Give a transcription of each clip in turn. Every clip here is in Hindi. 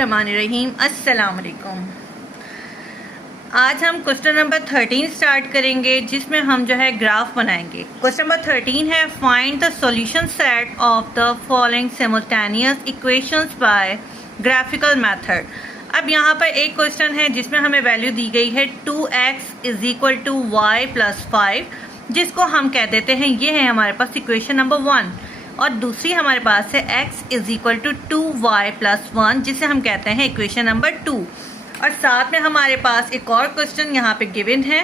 बिस्मिल्लाहिर्रहमानिर्रहीम। अस्सलाम वालेकुम। आज हम क्वेश्चन नंबर 13 स्टार्ट करेंगे, जिसमें हम जो है ग्राफ बनाएंगे। क्वेश्चन नंबर 13 है find the solution set of the following simultaneous equations by graphical method. अब यहाँ पर एक क्वेश्चन है जिसमें हमें वैल्यू दी गई है 2x is equal to y plus 5, जिसको हम कह देते हैं ये है हमारे पास इक्वेशन नंबर 1, और दूसरी हमारे पास है x is equal to 2y plus 1, जिसे हम कहते हैं इक्वेशन नंबर 2। और साथ में हमारे पास एक और क्वेश्चन यहाँ पे गिवन है।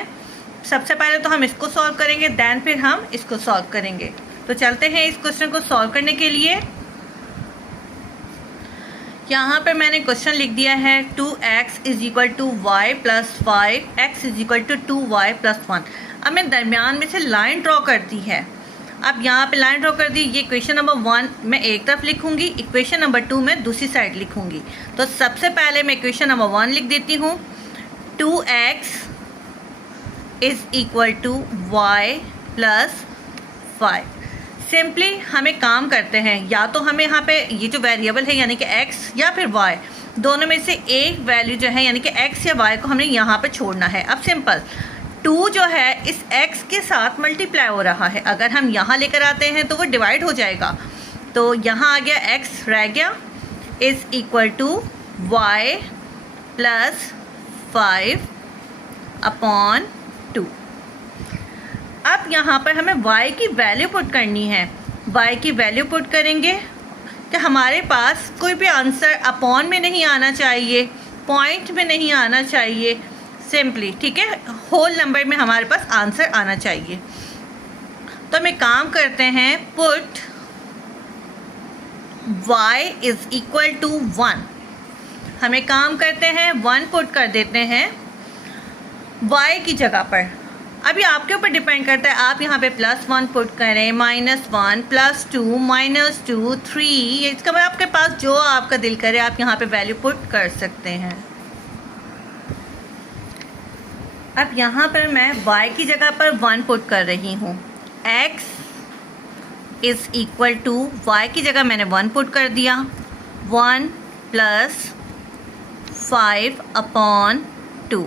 सबसे पहले तो हम इसको सॉल्व करेंगे, देन फिर हम इसको सॉल्व करेंगे। तो चलते हैं इस क्वेश्चन को सॉल्व करने के लिए। यहाँ पर मैंने क्वेश्चन लिख दिया है 2x is equal to y plus 5, x is equal to 2y plus 1। अब मैं दरमियान में से लाइन ड्रॉ कर दी है। अब यहाँ पे लाइन ड्रॉ कर दी। ये इक्वेशन नंबर 1 मैं एक तरफ लिखूंगी, इक्वेशन नंबर 2 मैं दूसरी साइड लिखूंगी। तो सबसे पहले मैं इक्वेशन नंबर 1 लिख देती हूँ, 2x is equal to y plus 5। Simply हमें काम करते हैं, या तो हमें यहाँ पे ये जो वेरिएबल है यानी कि x या फिर y, दोनों में से एक वैल्यू जो है यानी कि x या y को हमने यहाँ पे छोड़ना है। अब सिंपल 2 जो है इस x के साथ मल्टीप्लाई हो रहा है, अगर हम यहाँ लेकर आते हैं तो वो डिवाइड हो जाएगा। तो यहाँ आ गया x रह गया, is equal to y plus 5 upon 2। अब यहाँ पर हमें y की वैल्यू पुट करनी है। y की वैल्यू पुट करेंगे कि हमारे पास कोई भी आंसर अपॉन में नहीं आना चाहिए, पॉइंट में नहीं आना चाहिए, सिंपली, ठीक है, होल नंबर में हमारे पास आंसर आना चाहिए। तो हम एक काम करते हैं, put y is equal to 1। हम एक काम करते हैं 1 पुट कर देते हैं y की जगह पर। अभी आपके ऊपर डिपेंड करता है, आप यहाँ पे +1 पुट करें, -1 +2 -2 3, इसका मतलब आपके पास जो आपका दिल करे आप यहाँ पे वैल्यू पुट कर सकते हैं। अब यहाँ पर मैं y की जगह पर 1 पुट कर रही हूँ। x is equal to y की जगह मैंने 1 पुट कर दिया, 1 plus 5 upon 2।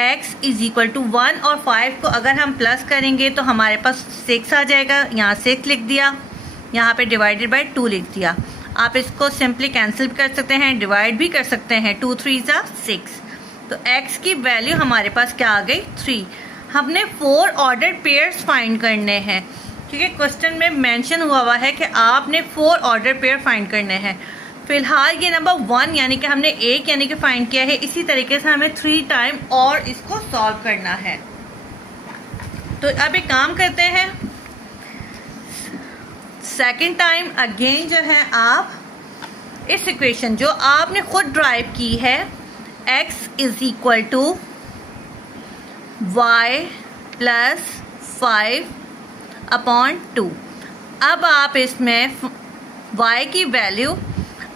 x is equal to 1 और 5 को अगर हम प्लस करेंगे तो हमारे पास 6 आ जाएगा। यहाँ 6 लिख दिया, यहाँ पे डिवाइडेड बाय 2 लिख दिया। आप इसको सिंपली कैंसिल भी कर सकते हैं, डिवाइड भी कर सकते हैं। 2 3 ज़ा 6। तो x की वैल्यू हमारे पास क्या आ गई, 3। हमने 4 ऑर्डर पेयर्स फाइंड करने हैं, क्योंकि क्वेश्चन में मेंशन हुआ है कि आपने 4 ऑर्डर पेयर फाइंड करने हैं। फिलहाल ये नंबर 1 यानी कि हमने 1 यानी कि फाइंड किया है, इसी तरीके से हमें 3 टाइम और इसको सॉल्व करना है। तो अब एक काम करते हैं, सेकेंड टाइम अगेन जो है आप इस इक्वेशन जो आपने खुद ड्राइव की है, x is equal to y plus 5 upon 2। अब आप इसमें y की वैल्यू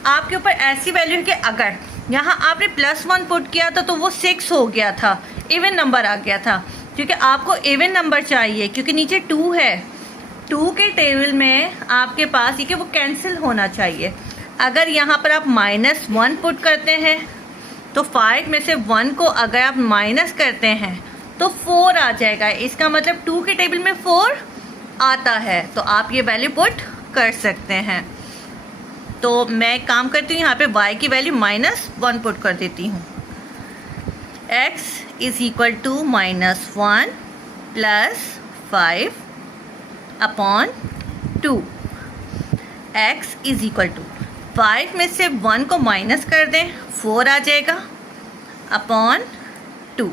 आपके ऊपर ऐसी वैल्यू है कि अगर यहाँ आपने +1 पुट किया था तो वो 6 हो गया था, इवन नंबर आ गया था, क्योंकि आपको इवन नंबर चाहिए, क्योंकि नीचे 2 है। 2 के टेबल में आपके पास ये कि वो कैंसिल होना चाहिए। अगर यहाँ पर आप -1 पुट करते हैं तो 5 में से 1 को अगर आप माइनस करते हैं तो 4 आ जाएगा। इसका मतलब 2 के टेबल में 4 आता है, तो आप ये वैल्यू पुट कर सकते हैं। तो मैं काम करती हूँ, यहाँ पे y की वैल्यू -1 पुट कर देती हूँ। x is equal to -1 plus 5 upon 2। x is equal to 5 में से 1 को माइनस कर दें, 4 आ जाएगा, अपॉन 2।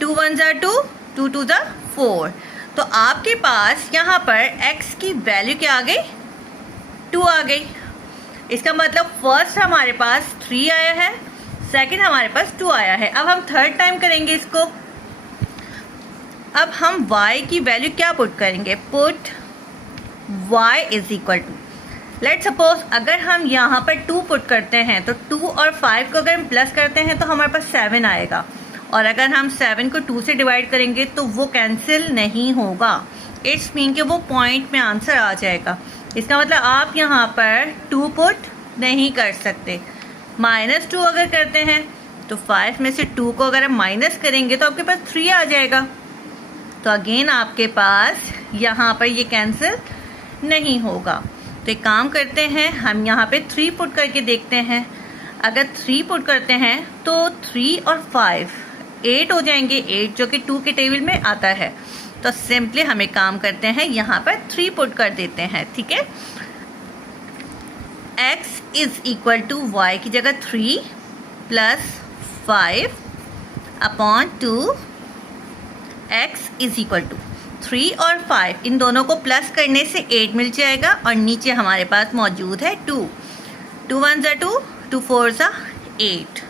2 1 ज़ा 2, 2 2 ज़ा 4। तो आपके पास यहाँ पर x की वैल्यू क्या आ गई, 2 आ गई। इसका मतलब फर्स्ट हमारे पास 3 आया है, सेकंड हमारे पास 2 आया है। अब हम थर्ड टाइम करेंगे इसको। अब हम y की वैल्यू क्या पुट करेंगे, put y is equal to, let suppose अगर हम यहाँ पर 2 पुट करते हैं तो 2 और 5 को अगर हम प्लस करते हैं तो हमारे पास 7 आएगा, और अगर हम 7 को 2 से डिवाइड करेंगे तो वो कैंसिल नहीं होगा। इट्स मीन कि वो पॉइंट में आंसर आ जाएगा। इसका मतलब आप यहाँ पर 2 पुट नहीं कर सकते। -2 अगर करते हैं तो 5 में से 2 को अगर हम माइनस करेंगे तो आपके पास 3 आ जाएगा। तो अगेन आपके पास यहाँ पर ये कैंसिल नहीं होगा। तो एक काम करते हैं, हम यहाँ पे 3 पुट करके देखते हैं। अगर 3 पुट करते हैं तो 3 और 5 8 हो जाएंगे, 8 जो कि 2 के टेबल में आता है। तो सिंपली हम एक काम करते हैं, यहाँ पर 3 पुट कर देते हैं, ठीक है। x is equal to y की जगह 3 plus 5 upon 2, x is equal to 3 और 5 इन दोनों को प्लस करने से 8 मिल जाएगा और नीचे हमारे पास मौजूद है 2, 2 1 ज़ा 2, 2 4 ज़ा 8।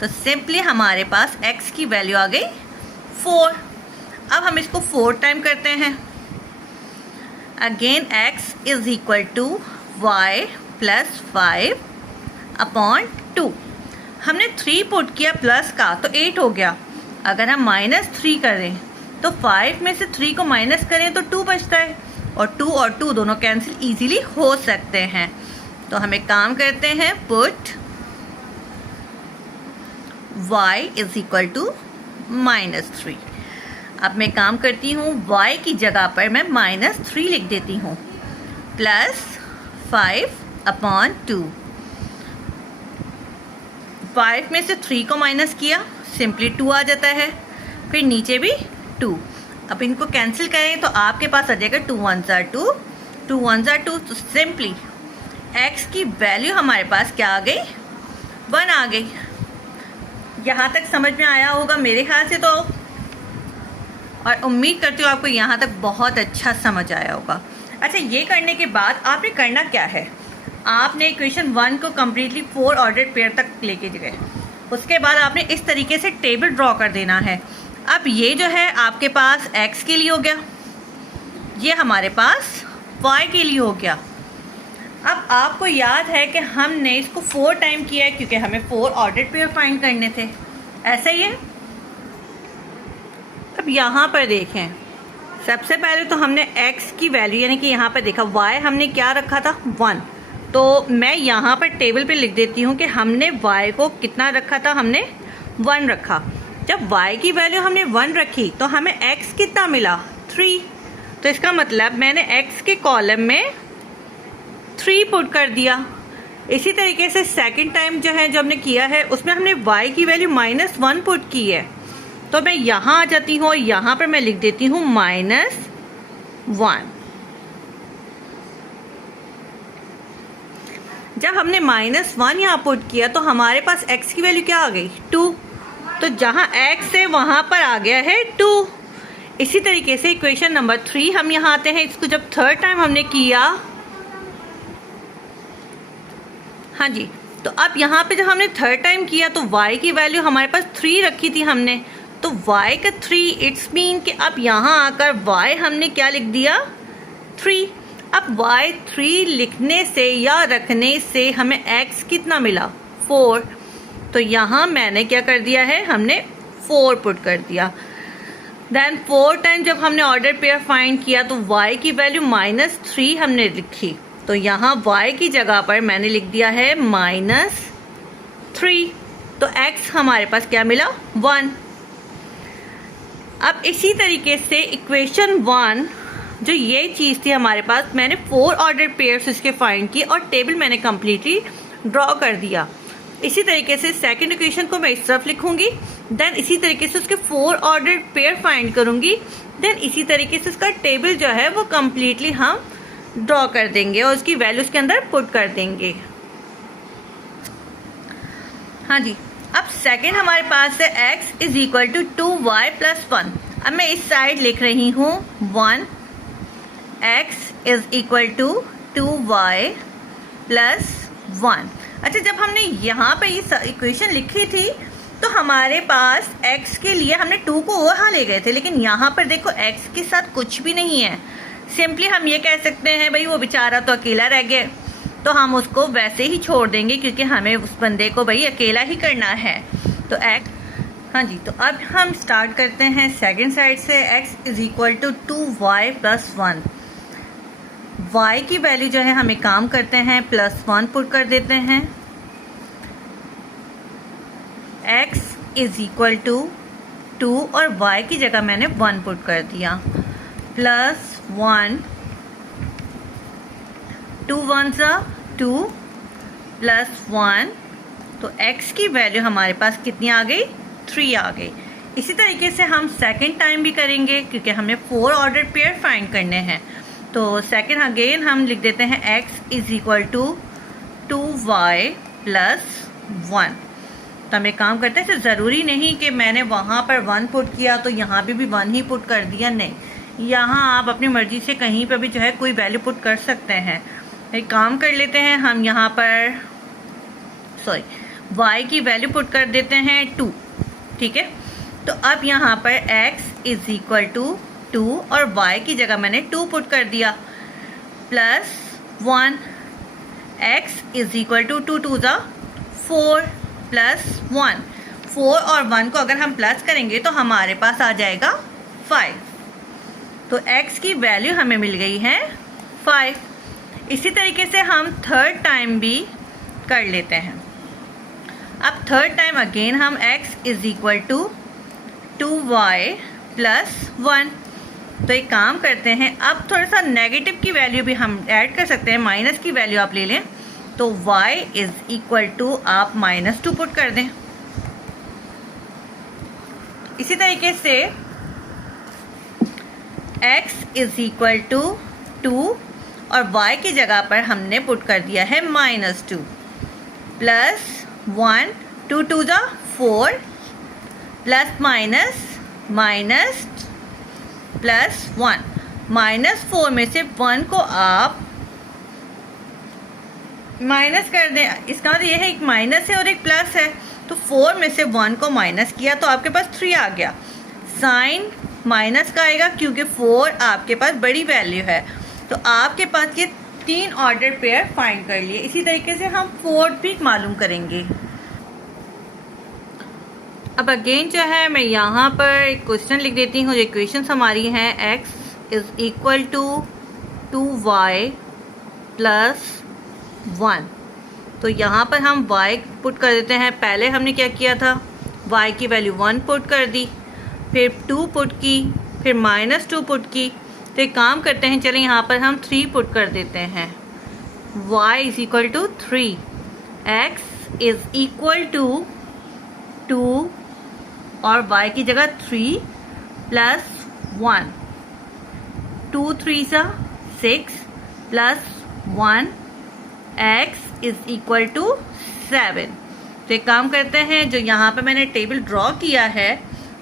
तो सिंपली हमारे पास x की वैल्यू आ गई 4। अब हम इसको 4 टाइम करते हैं। Again x is equal to y plus 5 upon 2। हमने 3 पुट किया प्लस का तो 8 हो गया। अगर हम -3 करें तो 5 में से 3 को माइनस करें तो 2 बचता है और 2 दोनों कैंसिल इजीली हो सकते हैं। तो हम एक काम करते हैं, put y is equal to -3। अब मैं काम करती हूँ, y की जगह पर मैं -3 लिख देती हूँ प्लस 5 अपॉन 2। 5 में से 3 को माइनस किया, सिंपली 2 आ जाता है, फिर नीचे भी 2। अब इनको कैंसिल करें तो आपके पास आ जाएगा 2 1 ज़ा 2, 2 1 ज़ा 2। तो सिंपली x की वैल्यू हमारे पास क्या आ गई, 1 आ गई। यहाँ तक समझ में आया होगा मेरे ख्याल से तो, और उम्मीद करती हूँ आपको यहाँ तक बहुत अच्छा समझ आया होगा। अच्छा, ये करने के बाद आपने करना क्या है, आपने इक्वेशन 1 को कम्प्लीटली 4 ऑर्डर्ड पेयर तक लेके गए। उसके बाद आपने इस तरीके से टेबल ड्रॉ कर देना है। अब ये जो है आपके पास x के लिए हो गया, ये हमारे पास y के लिए हो गया। अब आपको याद है कि हमने इसको 4 टाइम किया है क्योंकि हमें 4 ऑर्डर्ड पेयर फाइंड करने थे, ऐसा ही है। अब यहाँ पर देखें, सबसे पहले तो हमने x की वैल्यू यानी कि यहाँ पर देखा y हमने क्या रखा था, 1। तो मैं यहाँ पर टेबल पे लिख देती हूँ कि हमने y को कितना रखा था, हमने 1 रखा। जब y की वैल्यू हमने 1 रखी तो हमें x कितना मिला, 3। तो इसका मतलब मैंने x के कॉलम में 3 पुट कर दिया। इसी तरीके से सेकंड टाइम जो है, जो हमने किया है उसमें हमने y की वैल्यू -1 पुट की है। तो मैं यहाँ आ जाती हूँ और यहाँ पर मैं लिख देती हूँ -1। जब हमने -1 यहाँ पुट किया तो हमारे पास x की वैल्यू क्या आ गई, 2। तो जहाँ x है वहाँ पर आ गया है 2। इसी तरीके से इक्वेशन नंबर 3 हम यहाँ आते हैं। इसको जब थर्ड टाइम हमने किया, हाँ जी, तो अब यहाँ पे जब हमने थर्ड टाइम किया तो y की वैल्यू हमारे पास 3 रखी थी हमने, तो y का 3, इट्स मीन कि अब यहाँ आकर y हमने क्या लिख दिया, 3। अब y 3 लिखने से या रखने से हमें x कितना मिला, 4। तो यहाँ मैंने क्या कर दिया है, हमने 4 पुट कर दिया। देन 4 टाइम जब हमने ऑर्डर पेयर फाइंड किया तो y की वैल्यू -3 हमने लिखी। तो यहाँ y की जगह पर मैंने लिख दिया है -3। तो x हमारे पास क्या मिला, 1। अब इसी तरीके से इक्वेशन 1 जो ये चीज़ थी हमारे पास, मैंने 4 ऑर्डर पेयर्स इसके फाइंड किए और टेबल मैंने कम्प्लीटली ड्रॉ कर दिया। इसी तरीके से सेकंड इक्वेशन को मैं इस तरफ लिखूंगी, देन इसी तरीके से उसके 4 ऑर्डर पेयर फाइंड करूंगी, देन इसी तरीके से उसका टेबल जो है वो कम्प्लीटली हम ड्रॉ कर देंगे और उसकी वैल्यूज के अंदर पुट कर देंगे। हाँ जी, अब सेकंड हमारे पास है x is equal to 2y plus 1। अब मैं इस साइड लिख रही हूँ 1, x is equal to 2y plus 1। अच्छा, जब हमने यहाँ पे ये इक्वेशन लिखी थी तो हमारे पास x के लिए हमने 2 को वहाँ ले गए थे, लेकिन यहाँ पर देखो x के साथ कुछ भी नहीं है। सिंपली हम ये कह सकते हैं भाई वो बेचारा तो अकेला रह गया, तो हम उसको वैसे ही छोड़ देंगे क्योंकि हमें उस बंदे को भाई अकेला ही करना है। तो x, हाँ जी, तो अब हम स्टार्ट करते हैं सेकंड साइड से। x is equal to 2y plus 1। y की वैल्यू जो है हमें काम करते हैं +1 पुट कर देते हैं। x इज इक्वल टू 2 और y की जगह मैंने 1 पुट कर दिया, प्लस 1, 2 1 2 प्लस 1, तो x की वैल्यू हमारे पास कितनी आ गई, 3 आ गई। इसी तरीके से हम सेकंड टाइम भी करेंगे क्योंकि हमें 4 ऑर्डर पेयर फाइंड करने हैं। तो सेकंड अगेन हम लिख देते हैं x is equal to 2y plus 1। तो हम एक काम करते हैं, ज़रूरी नहीं कि मैंने वहाँ पर 1 पुट किया तो यहाँ पे भी 1 ही पुट कर दिया, नहीं, यहाँ आप अपनी मर्ज़ी से कहीं पर भी जो है कोई वैल्यू पुट कर सकते हैं। एक काम कर लेते हैं, हम यहाँ पर y की वैल्यू पुट कर देते हैं 2, ठीक है। तो अब यहाँ पर x इज इक्वल टू 2 और y की जगह मैंने 2 पुट कर दिया, plus 1, x is equal to 2 2 4 plus 1, 4 और 1 को अगर हम प्लस करेंगे तो हमारे पास आ जाएगा 5। तो x की वैल्यू हमें मिल गई है 5। इसी तरीके से हम थर्ड टाइम भी कर लेते हैं। अब थर्ड टाइम अगेन हम x is equal to 2y plus 1। तो एक काम करते हैं, अब थोड़ा सा नेगेटिव की वैल्यू भी हम ऐड कर सकते हैं, माइनस की वैल्यू आप ले लें, तो y इज इक्वल टू आप -2 पुट कर दें। इसी तरीके से x इज इक्वल टू 2 और y की जगह पर हमने पुट कर दिया है -2, प्लस 1, 2 2 4 प्लस माइनस प्लस 1, -4 में से 1 को आप माइनस कर दें। इसका मतलब यह है एक माइनस है और एक प्लस है, तो 4 में से 1 को माइनस किया तो आपके पास 3 आ गया। साइन माइनस का आएगा क्योंकि 4 आपके पास बड़ी वैल्यू है। तो आपके पास ये 3 ऑर्डर पेयर फाइंड कर लिए। इसी तरीके से हम फोर्थ भी मालूम करेंगे। अब अगेन जो है मैं यहाँ पर एक क्वेश्चन लिख देती हूँ। इक्वेशन हमारी हैं x is equal to 2y plus 1। तो यहाँ पर हम y पुट कर देते हैं। पहले हमने क्या किया था, y की वैल्यू 1 पुट कर दी, फिर 2 पुट की, फिर -2 पुट की। तो एक काम करते हैं, चलें यहाँ पर हम 3 पुट कर देते हैं। y is equal to 3, x is equal to 2 और y की जगह 3 plus 1, 2 3 6 plus 1, x is equal to 7। तो एक काम करते हैं, जो यहाँ पे मैंने टेबल ड्रॉ किया है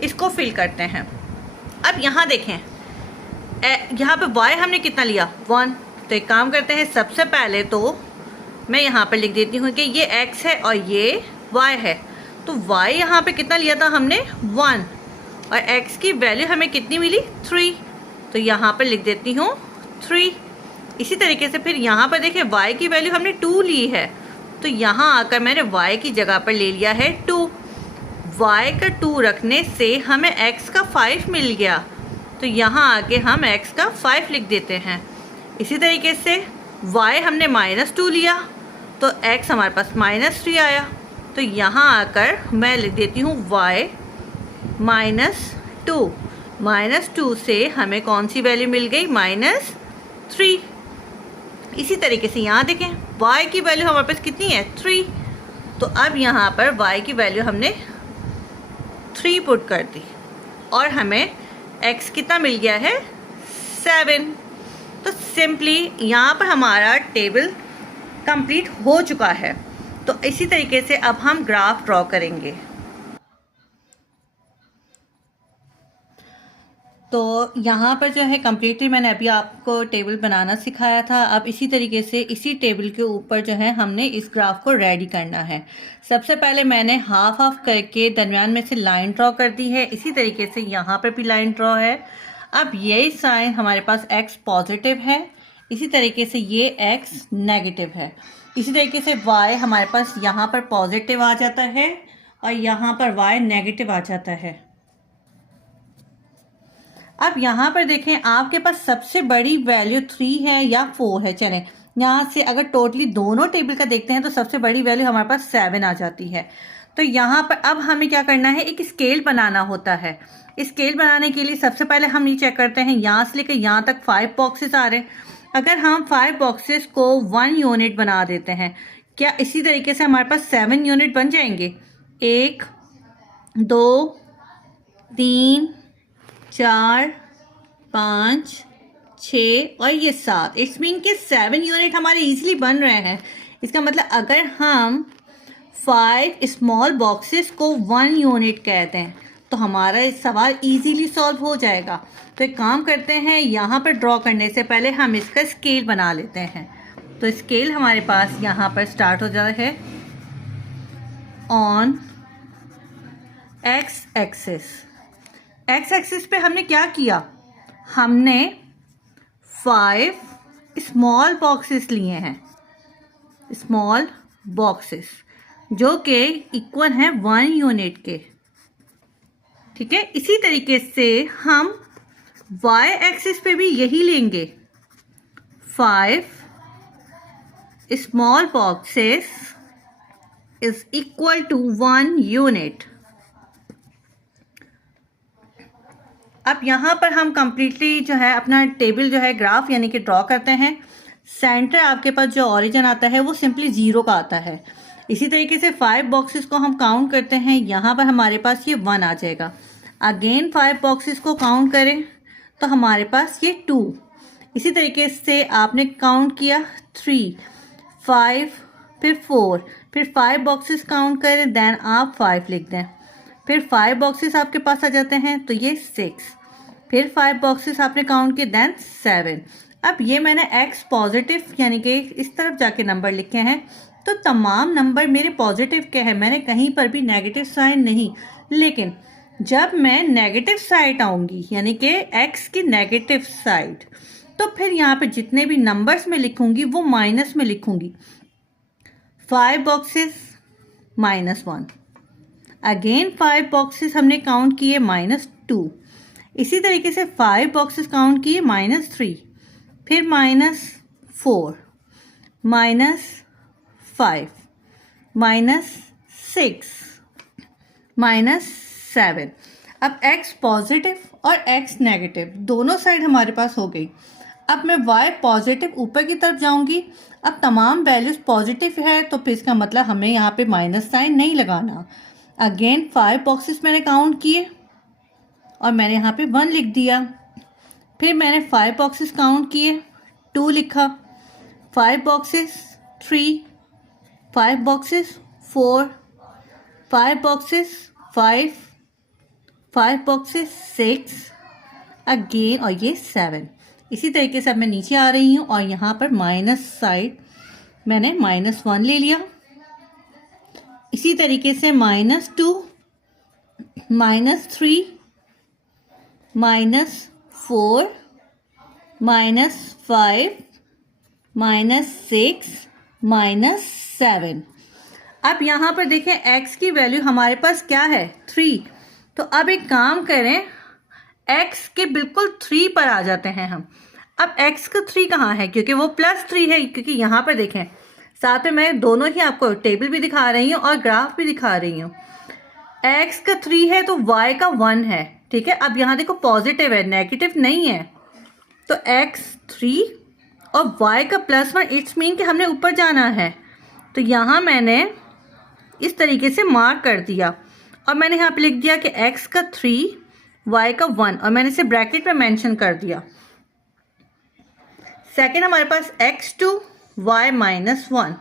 इसको फिल करते हैं। अब यहाँ देखें, यहाँ पे y हमने कितना लिया, 1। तो एक काम करते हैं, सबसे पहले तो मैं यहाँ पर लिख देती हूँ कि ये x है और ये y है। तो y यहाँ पे कितना लिया था हमने, 1, और x की वैल्यू हमें कितनी मिली, 3। तो यहाँ पर लिख देती हूँ 3। इसी तरीके से फिर यहाँ पर देखिए y की वैल्यू हमने 2 ली है, तो यहाँ आकर मैंने y की जगह पर ले लिया है 2। y का 2 रखने से हमें x का 5 मिल गया, तो यहाँ आके हम x का 5 लिख देते हैं। इसी तरीके से y हमने -2 लिया तो x हमारे पास -3 आया, तो यहाँ आकर मैं लिख देती हूँ y -2। -2 से हमें कौन सी वैल्यू मिल गई, -3। इसी तरीके से यहाँ देखें y की वैल्यू हमारे पास कितनी है, 3। तो अब यहाँ पर y की वैल्यू हमने 3 पुट कर दी और हमें x कितना मिल गया है, 7। तो सिंपली यहाँ पर हमारा टेबल कंप्लीट हो चुका है। तो इसी तरीके से अब हम ग्राफ ड्रॉ करेंगे। तो यहाँ पर जो है कम्प्लीटली मैंने अभी आपको टेबल बनाना सिखाया था। अब इसी तरीके से इसी टेबल के ऊपर जो है हमने इस ग्राफ को रेडी करना है। सबसे पहले मैंने हाफ हाफ करके दरमियान में से लाइन ड्रॉ कर दी है। इसी तरीके से यहाँ पर भी लाइन ड्रॉ है। अब यही साइन हमारे पास x पॉजिटिव है, इसी तरीके से ये x नेगेटिव है। इसी तरीके से y हमारे पास यहाँ पर पॉजिटिव आ जाता है और यहाँ पर y नेगेटिव आ जाता है। अब यहाँ पर देखें आपके पास सबसे बड़ी वैल्यू 3 है या 4 है। चलें यहाँ से अगर टोटली दोनों टेबल का देखते हैं तो सबसे बड़ी वैल्यू हमारे पास 7 आ जाती है। तो यहाँ पर अब हमें क्या करना है, एक स्केल बनाना होता है। स्केल बनाने के लिए सबसे पहले हम ये चेक करते हैं, यहाँ से लेकर यहाँ तक 5 बॉक्सेस आ रहे हैं। अगर हम 5 बॉक्सेस को 1 यूनिट बना देते हैं, क्या इसी तरीके से हमारे पास 7 यूनिट बन जाएंगे? 1 2 3 4 5 6 और ये 7। इट्स मीन कि 7 यूनिट हमारे इजीली बन रहे हैं। इसका मतलब अगर हम 5 स्मॉल बॉक्सेस को 1 यूनिट कहते हैं तो हमारा इस सवाल इजीली सॉल्व हो जाएगा। तो एक काम करते हैं, यहाँ पर ड्रॉ करने से पहले हम इसका स्केल बना लेते हैं। तो स्केल हमारे पास यहाँ पर स्टार्ट हो जाता है on x axis. X axis पे हमने क्या किया, हमने 5 स्मॉल बॉक्सेस लिए हैं, स्मॉल बॉक्सेस जो कि इक्वल हैं 1 यूनिट के। ठीक है, इसी तरीके से हम वाई एक्सिस पे भी यही लेंगे, 5 small boxes is equal to 1 unit. अब यहाँ पर हम कंप्लीटली जो है अपना टेबल जो है ग्राफ यानी कि ड्रॉ करते हैं। सेंटर आपके पास जो ओरिजिन आता है वो सिंपली 0 का आता है। इसी तरीके से 5 बॉक्सेस को हम काउंट करते हैं, यहाँ पर हमारे पास ये 1 आ जाएगा। अगेन 5 बॉक्सेस को काउंट करें तो हमारे पास ये 2। इसी तरीके से आपने काउंट किया 3 5 फिर 4, फिर 5 बॉक्सेस काउंट करें देन आप 5 लिख दें, फिर 5 बॉक्सेस आपके पास आ जाते हैं तो ये 6, फिर 5 बॉक्सेस आपने काउंट किए देन 7। अब ये मैंने x पॉजिटिव यानी कि इस तरफ जाके नंबर लिखे हैं, तो तमाम नंबर मेरे पॉजिटिव के हैं, मैंने कहीं पर भी नेगेटिव साइन नहीं। लेकिन जब मैं नेगेटिव साइड आऊँगी यानी कि x की नेगेटिव साइड, तो फिर यहाँ पे जितने भी नंबर्स में लिखूंगी वो माइनस में लिखूंगी। 5 बॉक्सेस -1, अगेन 5 बॉक्सेस हमने काउंट किए -2, इसी तरीके से 5 बॉक्सेस काउंट किए -3, फिर -4, -5, -6, -7। अब x पॉजिटिव और x नेगेटिव दोनों साइड हमारे पास हो गई। अब मैं y पॉजिटिव ऊपर की तरफ जाऊंगी। अब तमाम वैल्यूज पॉजिटिव है तो फिर इसका मतलब हमें यहाँ पे माइनस साइन नहीं लगाना। अगेन 5 बॉक्सेस मैंने काउंट किए और मैंने यहाँ पे 1 लिख दिया। फिर मैंने 5 बॉक्सेस काउंट किए, 2 लिखा, 5 boxes 3, 5 boxes 4, 5 boxes 5, 5 boxes 6 again और ये 7। इसी तरीके से अब मैं नीचे आ रही हूँ और यहाँ पर माइनस साइड मैंने -1 ले लिया। इसी तरीके से -2, -3, -4, -5, -6, -7। अब यहाँ पर देखें x की वैल्यू हमारे पास क्या है 3। तो अब एक काम करें, x के बिल्कुल 3 पर आ जाते हैं हम। अब x का 3 कहाँ है, क्योंकि वो +3 है, क्योंकि यहाँ पर देखें साथ में मैं दोनों ही आपको टेबल भी दिखा रही हूँ और ग्राफ भी दिखा रही हूँ। x का 3 है तो y का 1 है। ठीक है, अब यहाँ देखो पॉजिटिव है, नेगेटिव नहीं है, तो x 3 और y का +1, इट्स मीन कि हमने ऊपर जाना है। तो यहाँ मैंने इस तरीके से मार्क कर दिया और मैंने यहाँ पे लिख दिया कि x का 3, y का 1 और मैंने इसे ब्रैकेट में मेंशन कर दिया। सेकंड हमारे पास x2 y -1,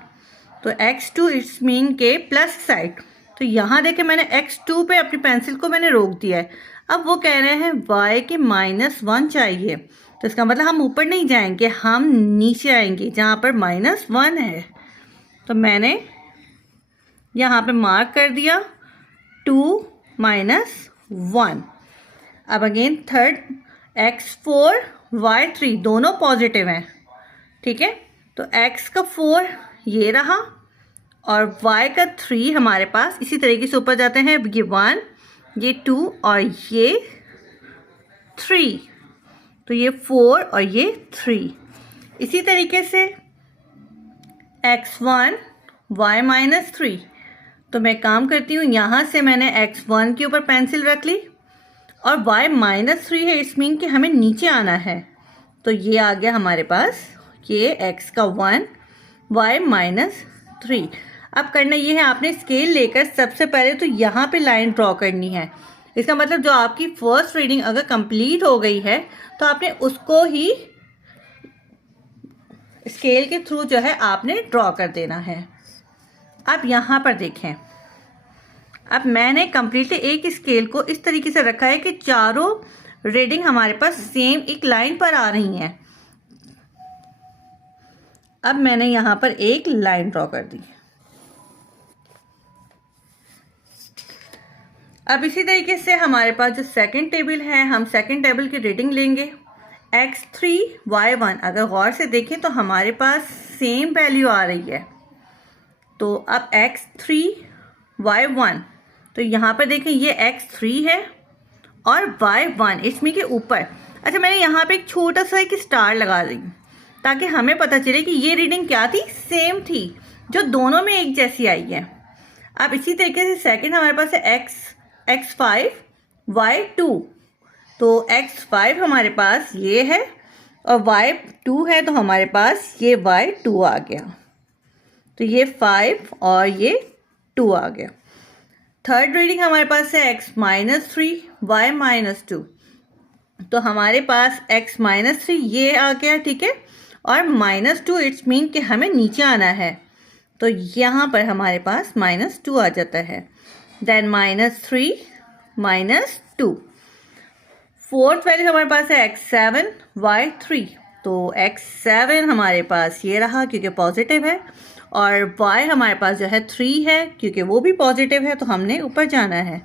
तो x2 इट्स मीन के प्लस साइड। तो यहाँ देखें मैंने x2 पे अपनी पेंसिल को मैंने रोक दिया है। अब वो कह रहे हैं y के -1 चाहिए, तो इसका मतलब हम ऊपर नहीं जाएंगे, हम नीचे आएंगे जहाँ पर -1 है। तो मैंने यहाँ पे मार्क कर दिया 2 -1। अब अगेन थर्ड x4 y3 दोनों पॉजिटिव हैं। ठीक है, तो x का 4 ये रहा और y का 3 हमारे पास इसी तरीके से ऊपर जाते हैं, ये 1, ये 2 और ये 3, तो ये 4 और ये 3। इसी तरीके से x1 y -3, तो मैं काम करती हूँ, यहाँ से मैंने x1 के ऊपर पेंसिल रख ली और y -3 है, इस मीन कि हमें नीचे आना है। तो ये आ गया हमारे पास, ये x का 1, y -3। अब करना ये है, आपने स्केल लेकर सबसे पहले तो यहाँ पे लाइन ड्रॉ करनी है। इसका मतलब जो आपकी फर्स्ट रीडिंग अगर कंप्लीट हो गई है तो आपने उसको ही स्केल के थ्रू जो है आपने ड्रॉ कर देना है। अब यहाँ पर देखें, अब मैंने कम्प्लीटली एक स्केल को इस तरीके से रखा है कि चारों रीडिंग हमारे पास सेम एक लाइन पर आ रही हैं। अब मैंने यहाँ पर एक लाइन ड्रॉ कर दी। अब इसी तरीके से हमारे पास जो सेकंड टेबल है, हम सेकंड टेबल की रीडिंग लेंगे x3 y1। अगर गौर से देखें तो हमारे पास सेम वैल्यू आ रही है। तो अब x3 y1, तो यहाँ पर देखें ये x3 है और y1 इसमें के ऊपर। अच्छा, मैंने यहाँ पे एक छोटा सा एक स्टार लगा दी ताकि हमें पता चले कि ये रीडिंग क्या थी, सेम थी, जो दोनों में एक जैसी आई है। अब इसी तरीके से सेकंड हमारे पास है x5 y2। तो x5 हमारे पास ये है और y2 है, तो हमारे पास ये y2 आ गया। तो ये 5 और ये 2 आ गया। थर्ड रीडिंग हमारे पास है x -3 y -2। तो हमारे पास x -3 ये आ गया, ठीक है, और -2 इट्स मीन कि हमें नीचे आना है। तो यहाँ पर हमारे पास -2 आ जाता है। देन -3 -2। फोर्थ वैल्यू हमारे पास है x7 y3। तो x7 हमारे पास ये रहा क्योंकि पॉजिटिव है, और y हमारे पास जो है 3 है क्योंकि वो भी पॉजिटिव है, तो हमने ऊपर जाना है।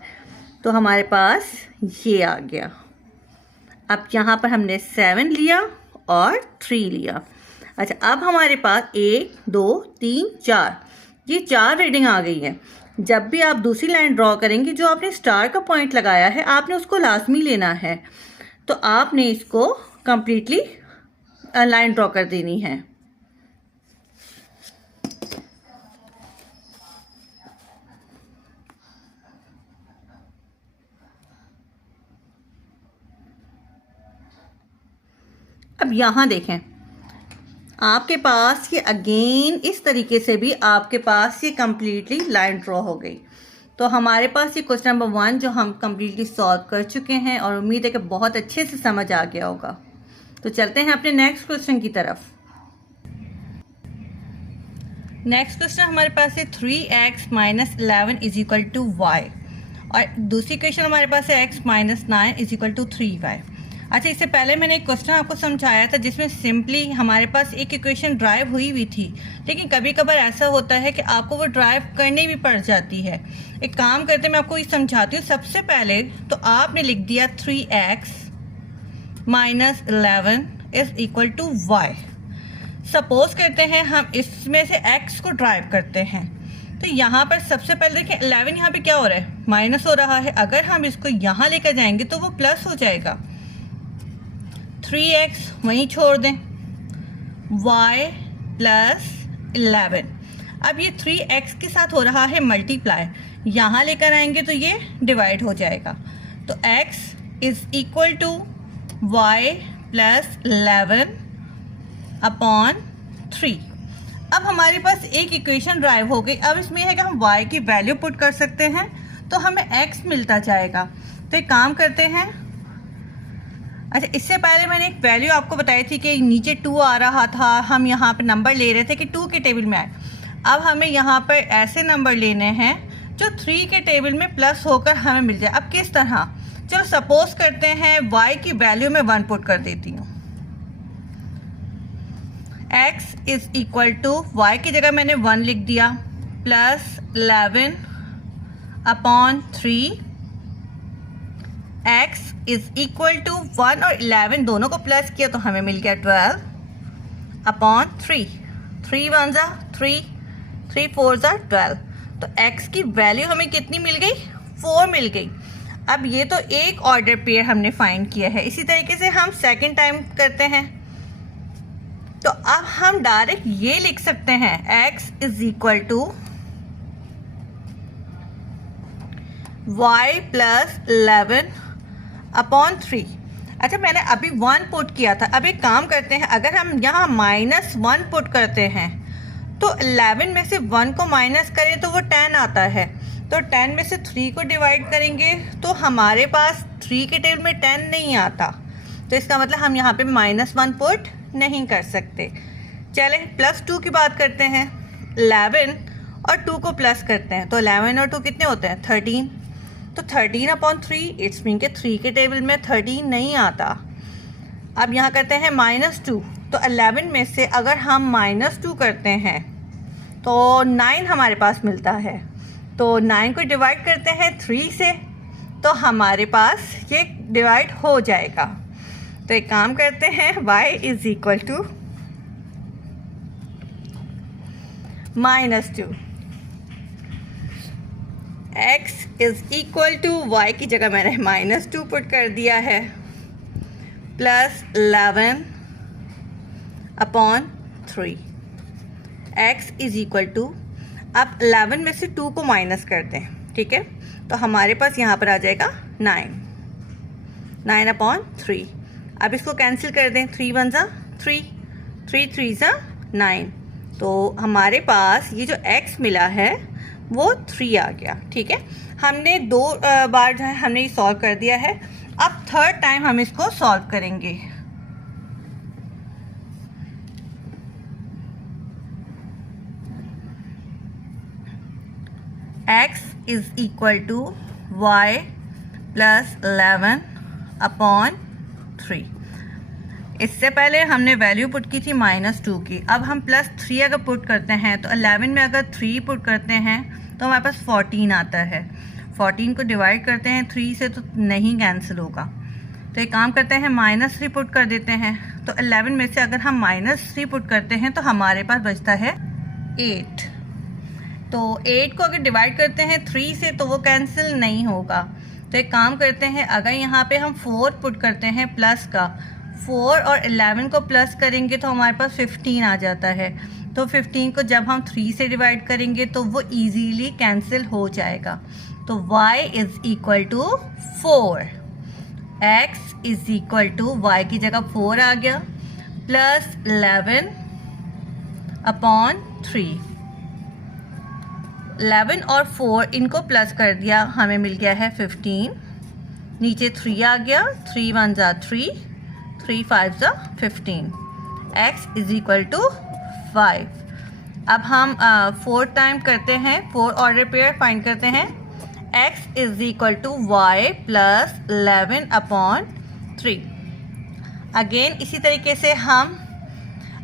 तो हमारे पास ये आ गया। अब यहाँ पर हमने 7 लिया और 3 लिया। अच्छा, अब हमारे पास 1 2 3 4 ये 4 रीडिंग आ गई है। जब भी आप दूसरी लाइन ड्रॉ करेंगे, जो आपने स्टार का पॉइंट लगाया है आपने उसको लाजमी लेना है। तो आपने इसको कंप्लीटली लाइन ड्रॉ कर देनी है। अब यहाँ देखें, आपके पास ये अगेन इस तरीके से भी आपके पास ये कम्प्लीटली लाइन ड्रॉ हो गई। तो हमारे पास ये क्वेश्चन नंबर 1 जो हम कम्प्लीटली सॉल्व कर चुके हैं, और उम्मीद है कि बहुत अच्छे से समझ आ गया होगा। तो चलते हैं अपने नेक्स्ट क्वेश्चन की तरफ। नेक्स्ट क्वेश्चन हमारे पास है 3x - 11 = y, और दूसरी क्वेश्चन हमारे पास है x - 9 = 3y। अच्छा, इससे पहले मैंने एक क्वेश्चन आपको समझाया था जिसमें सिंपली हमारे पास एक इक्वेशन ड्राइव हुई थी, लेकिन कभी कभार ऐसा होता है कि आपको वो ड्राइव करनी भी पड़ जाती है। एक काम करते मैं आपको ये समझाती हूँ। सबसे पहले तो आपने लिख दिया 3x - 11 = y। सपोज करते हैं हम इसमें से x को ड्राइव करते हैं, तो यहाँ पर सबसे पहले देखें 11 यहाँ पे क्या हो रहा है, माइनस हो रहा है। अगर हम इसको यहाँ लेकर जाएंगे तो वो प्लस हो जाएगा। 3x वहीं छोड़ दें, y + 11। अब ये 3x के साथ हो रहा है मल्टीप्लाई, यहाँ लेकर आएंगे तो ये डिवाइड हो जाएगा। तो x = y + 11/3। अब हमारे पास एक इक्वेशन ड्राइव हो गई। अब इसमें है कि हम y की वैल्यू पुट कर सकते हैं, तो हमें x मिलता जाएगा। तो एक काम करते हैं। अच्छा, इससे पहले मैंने एक वैल्यू आपको बताई थी कि नीचे 2 आ रहा था, हम यहाँ पे नंबर ले रहे थे कि 2 के टेबल में आए। अब हमें यहाँ पर ऐसे नंबर लेने हैं जो 3 के टेबल में प्लस होकर हमें मिल जाए। अब किस तरह, चलो सपोज करते हैं y की वैल्यू में 1 पुट कर देती हूँ। x = y की जगह मैंने 1 लिख दिया, + 11/3। x = 1 और 11 दोनों को प्लस किया तो हमें मिल गया 12/3। 3 1 = 3, 3 4 = 12। तो x की वैल्यू हमें कितनी मिल गई, 4 मिल गई। अब ये तो एक ऑर्डर पेयर हमने फाइंड किया है। इसी तरीके से हम सेकंड टाइम करते हैं, तो अब हम डायरेक्ट ये लिख सकते हैं x = y प्लस 11 अपॉन 3। अच्छा, मैंने अभी 1 पुट किया था। अब एक काम करते हैं, अगर हम यहाँ -1 पुट करते हैं तो 11 में से 1 को माइनस करें तो वो 10 आता है। तो 10 में से 3 को डिवाइड करेंगे तो हमारे पास 3 के टेबल में 10 नहीं आता, तो इसका मतलब हम यहाँ पे -1 पुट नहीं कर सकते। चले +2 की बात करते हैं। 11 और 2 को प्लस करते हैं तो 11 और 2 कितने होते हैं? 13। तो 13 अपॉन 3, इट्स मीन के 3 के टेबल में 13 नहीं आता। अब यहाँ करते हैं -2, तो 11 में से अगर हम -2 करते हैं तो 9 हमारे पास मिलता है। तो 9 को डिवाइड करते हैं 3 से तो हमारे पास ये डिवाइड हो जाएगा। तो एक काम करते हैं, y is equal to -2, x is equal to y की जगह मैंने -2 पुट कर दिया है, plus 11 upon 3, x is equal to, अब 11 में से 2 को माइनस कर दें, ठीक है, तो हमारे पास यहाँ पर आ जाएगा 9 अपॉन 3। अब इसको कैंसिल कर दें, 3 1 ज़ा 3, 3 3 ज़ा 9, तो हमारे पास ये जो x मिला है वो 3 आ गया। ठीक है, हमने 2 बार जो है हमने ये सॉल्व कर दिया है। अब थर्ड टाइम हम इसको सॉल्व करेंगे। x is equal to y plus 11 upon 3। इससे पहले हमने वैल्यू पुट की थी -2 की। अब हम +3 अगर पुट करते हैं तो 11 में अगर 3 पुट करते हैं तो हमारे पास 14 आता है। 14 को डिवाइड करते हैं 3 से तो नहीं कैंसिल होगा, तो एक काम करते हैं -3 पुट कर देते हैं। तो 11 में से अगर हम -3 पुट करते हैं तो हमारे पास बचता है 8। तो 8 को अगर डिवाइड करते हैं 3 से तो वो कैंसिल नहीं होगा। तो एक काम करते हैं, अगर यहाँ पे हम 4 पुट करते हैं प्लस का, 4 और 11 को प्लस करेंगे तो हमारे पास 15 आ जाता है। तो 15 को जब हम 3 से डिवाइड करेंगे तो वो इजीली कैंसिल हो जाएगा। तो y is equal to 4, x is equal to y की जगह 4 आ गया, प्लस 11 अपॉन 3। 11 और 4 इनको प्लस कर दिया, हमें मिल गया है 15, नीचे 3 आ गया, 3 1 ज़ा 3, 3 5 ज़ा 15, x इज़ इक्वल टू 5। अब हम 4 टाइम करते हैं, 4 ऑर्डर पेयर फाइंड करते हैं। x is equal to y plus 11 upon 3। Again इसी तरीके से हम,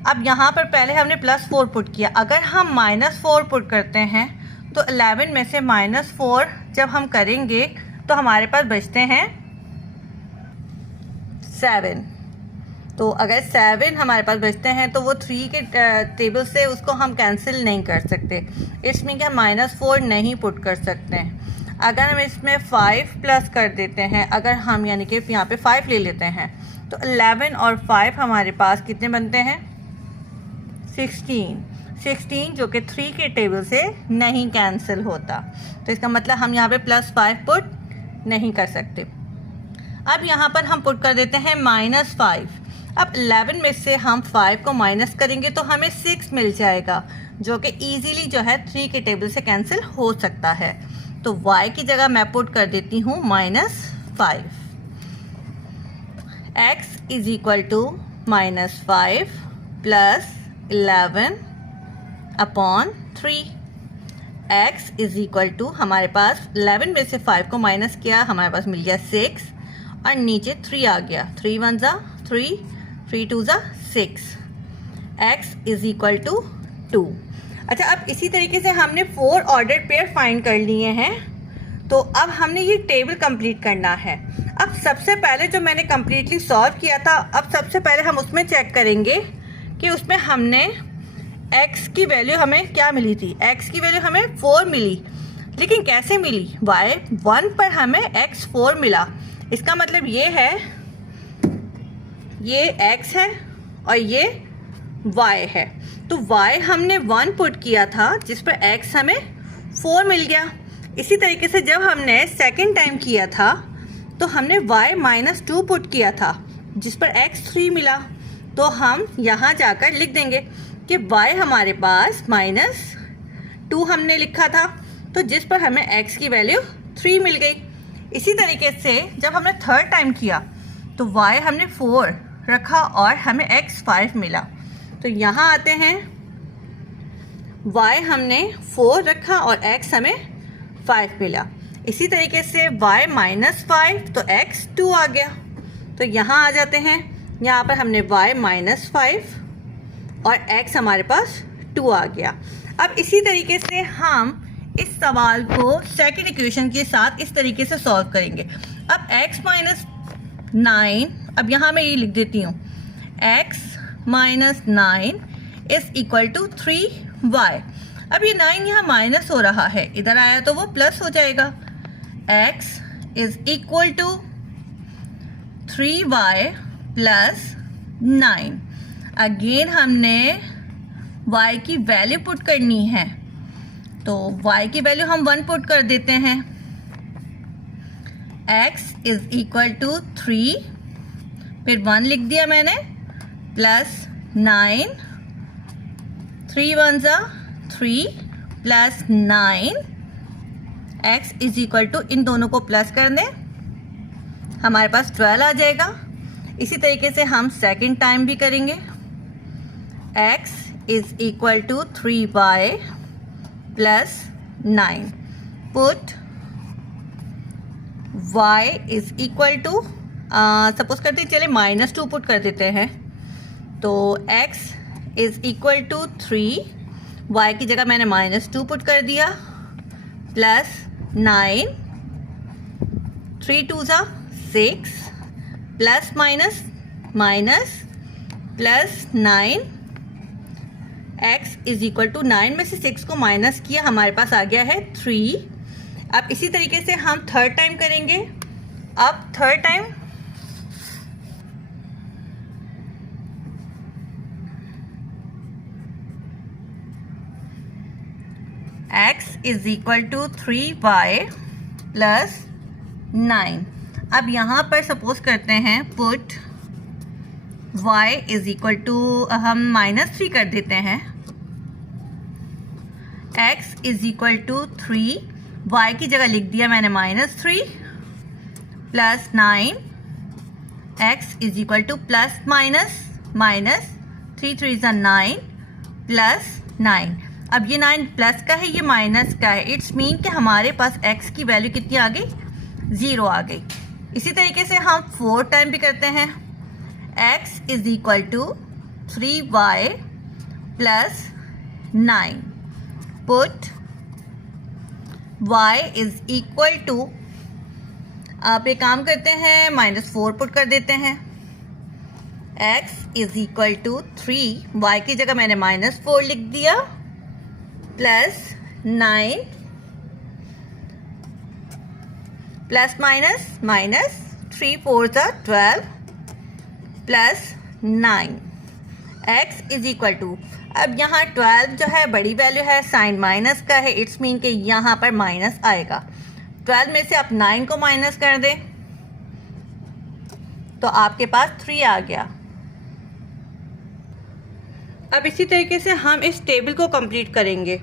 अब यहाँ पर पहले हमने +4 पुट किया, अगर हम -4 पुट करते हैं तो 11 में से -4 जब हम करेंगे तो हमारे पास बचते हैं 7। तो अगर 7 हमारे पास बचते हैं तो वो 3 के टेबल से उसको हम कैंसिल नहीं कर सकते, इसमें क्या -4 नहीं पुट कर सकते हैं। अगर हम इसमें 5 प्लस कर देते हैं, अगर हम यानी कि यहाँ पे 5 ले लेते हैं तो 11 और 5 हमारे पास कितने बनते हैं? 16 जो कि 3 के टेबल से नहीं कैंसिल होता। तो इसका मतलब हम यहाँ पे +5 पुट नहीं कर सकते। अब यहाँ पर हम पुट कर देते हैं -5। अब 11 में से हम 5 को माइनस करेंगे तो हमें 6 मिल जाएगा, जो कि इजीली जो है 3 के टेबल से कैंसिल हो सकता है। तो y की जगह मैं पुट कर देती हूँ -5। x is equal to -5 plus 11 upon 3। x is equal to, हमारे पास 11 में से 5 को माइनस किया, हमारे पास मिल गया 6 और नीचे 3 आ गया, 3 1 ज़ा 3, 3 2 ज़ा 6, x इज़ इक्वल टू 2। अच्छा, अब इसी तरीके से हमने 4 ऑर्डर पेयर फाइंड कर लिए हैं। तो अब हमने ये टेबल कंप्लीट करना है। अब सबसे पहले जो मैंने कम्प्लीटली सॉल्व किया था, अब सबसे पहले हम उसमें चेक करेंगे कि उसमें हमने x की वैल्यू हमें क्या मिली थी। x की वैल्यू हमें 4 मिली, लेकिन कैसे मिली? y1 पर हमें x 4 मिला। इसका मतलब ये है, ये x है और ये y है। तो y हमने 1 पुट किया था जिस पर x हमें 4 मिल गया। इसी तरीके से जब हमने सेकेंड टाइम किया था तो हमने y - 2 पुट किया था जिस पर x 3 मिला। तो हम यहाँ जाकर लिख देंगे कि y हमारे पास -2 हमने लिखा था, तो जिस पर हमें x की वैल्यू 3 मिल गई। इसी तरीके से जब हमने थर्ड टाइम किया तो y हमने 4 रखा और हमें x 5 मिला। तो यहाँ आते हैं, y हमने 4 रखा और x हमें 5 मिला। इसी तरीके से y - 5 तो x 2 आ गया। तो यहाँ आ जाते हैं, यहाँ पर हमने y - 5 और x हमारे पास 2 आ गया। अब इसी तरीके से हम इस सवाल को सेकंड इक्वेशन के साथ इस तरीके से सॉल्व करेंगे। अब x - 9, अब यहाँ मैं ये लिख देती हूँ, x - 9 is equal to 3y। अब ये 9 यहाँ माइनस हो रहा है, इधर आया तो वो प्लस हो जाएगा। x is equal to 3y plus 9। Again हमने y की वैल्यू पुट करनी है, तो y की वैल्यू हम 1 पुट कर देते हैं। x इज इक्वल टू 3, फिर 1 लिख दिया मैंने, प्लस 9, 3 1 जा 3 plus 9, x is equal to, इन दोनों को प्लस कर दें, हमारे पास 12 आ जाएगा। इसी तरीके से हम सेकंड टाइम भी करेंगे। x is equal to 3y plus 9, put y is equal to, suppose करते चले -2 पुट कर देते हैं, तो x is equal to 3, y की जगह मैंने -2 पुट कर दिया, प्लस 9, 3 2 जा 6, plus minus minus plus 9, x is equal to 9 में से 6 को माइनस किया, हमारे पास आ गया है 3। अब इसी तरीके से हम थर्ड टाइम करेंगे। अब third time x is equal to 3y plus 9। अब यहाँ पर सपोज करते हैं put y is equal to, हम -3 कर देते हैं, x is equal to 3, y की जगह लिख दिया मैंने -3 plus 9, x is equal to plus minus minus 3 3 जा 9 प्लस 9। अब ये 9 प्लस का है, ये माइनस का है, इट्स मीन कि हमारे पास x की वैल्यू कितनी आ गई, 0 आ गई। इसी तरीके से हम 4 टाइम भी करते हैं। x is equal to 3y plus 9, put y is equal to, आप एक काम करते हैं, -4 पुट कर देते हैं। x is equal to 3, y की जगह मैंने -4 लिख दिया, प्लस 9 प्लस माइनस माइनस 3 4 जा 12 plus 9, x is equal to, अब यहाँ 12 जो है बड़ी वैल्यू है, साइन माइनस का है, इट्स मीन कि यहाँ पर माइनस आएगा। 12 में से आप 9 को माइनस कर दें तो आपके पास 3 आ गया। अब इसी तरीके से हम इस टेबल को कंप्लीट करेंगे।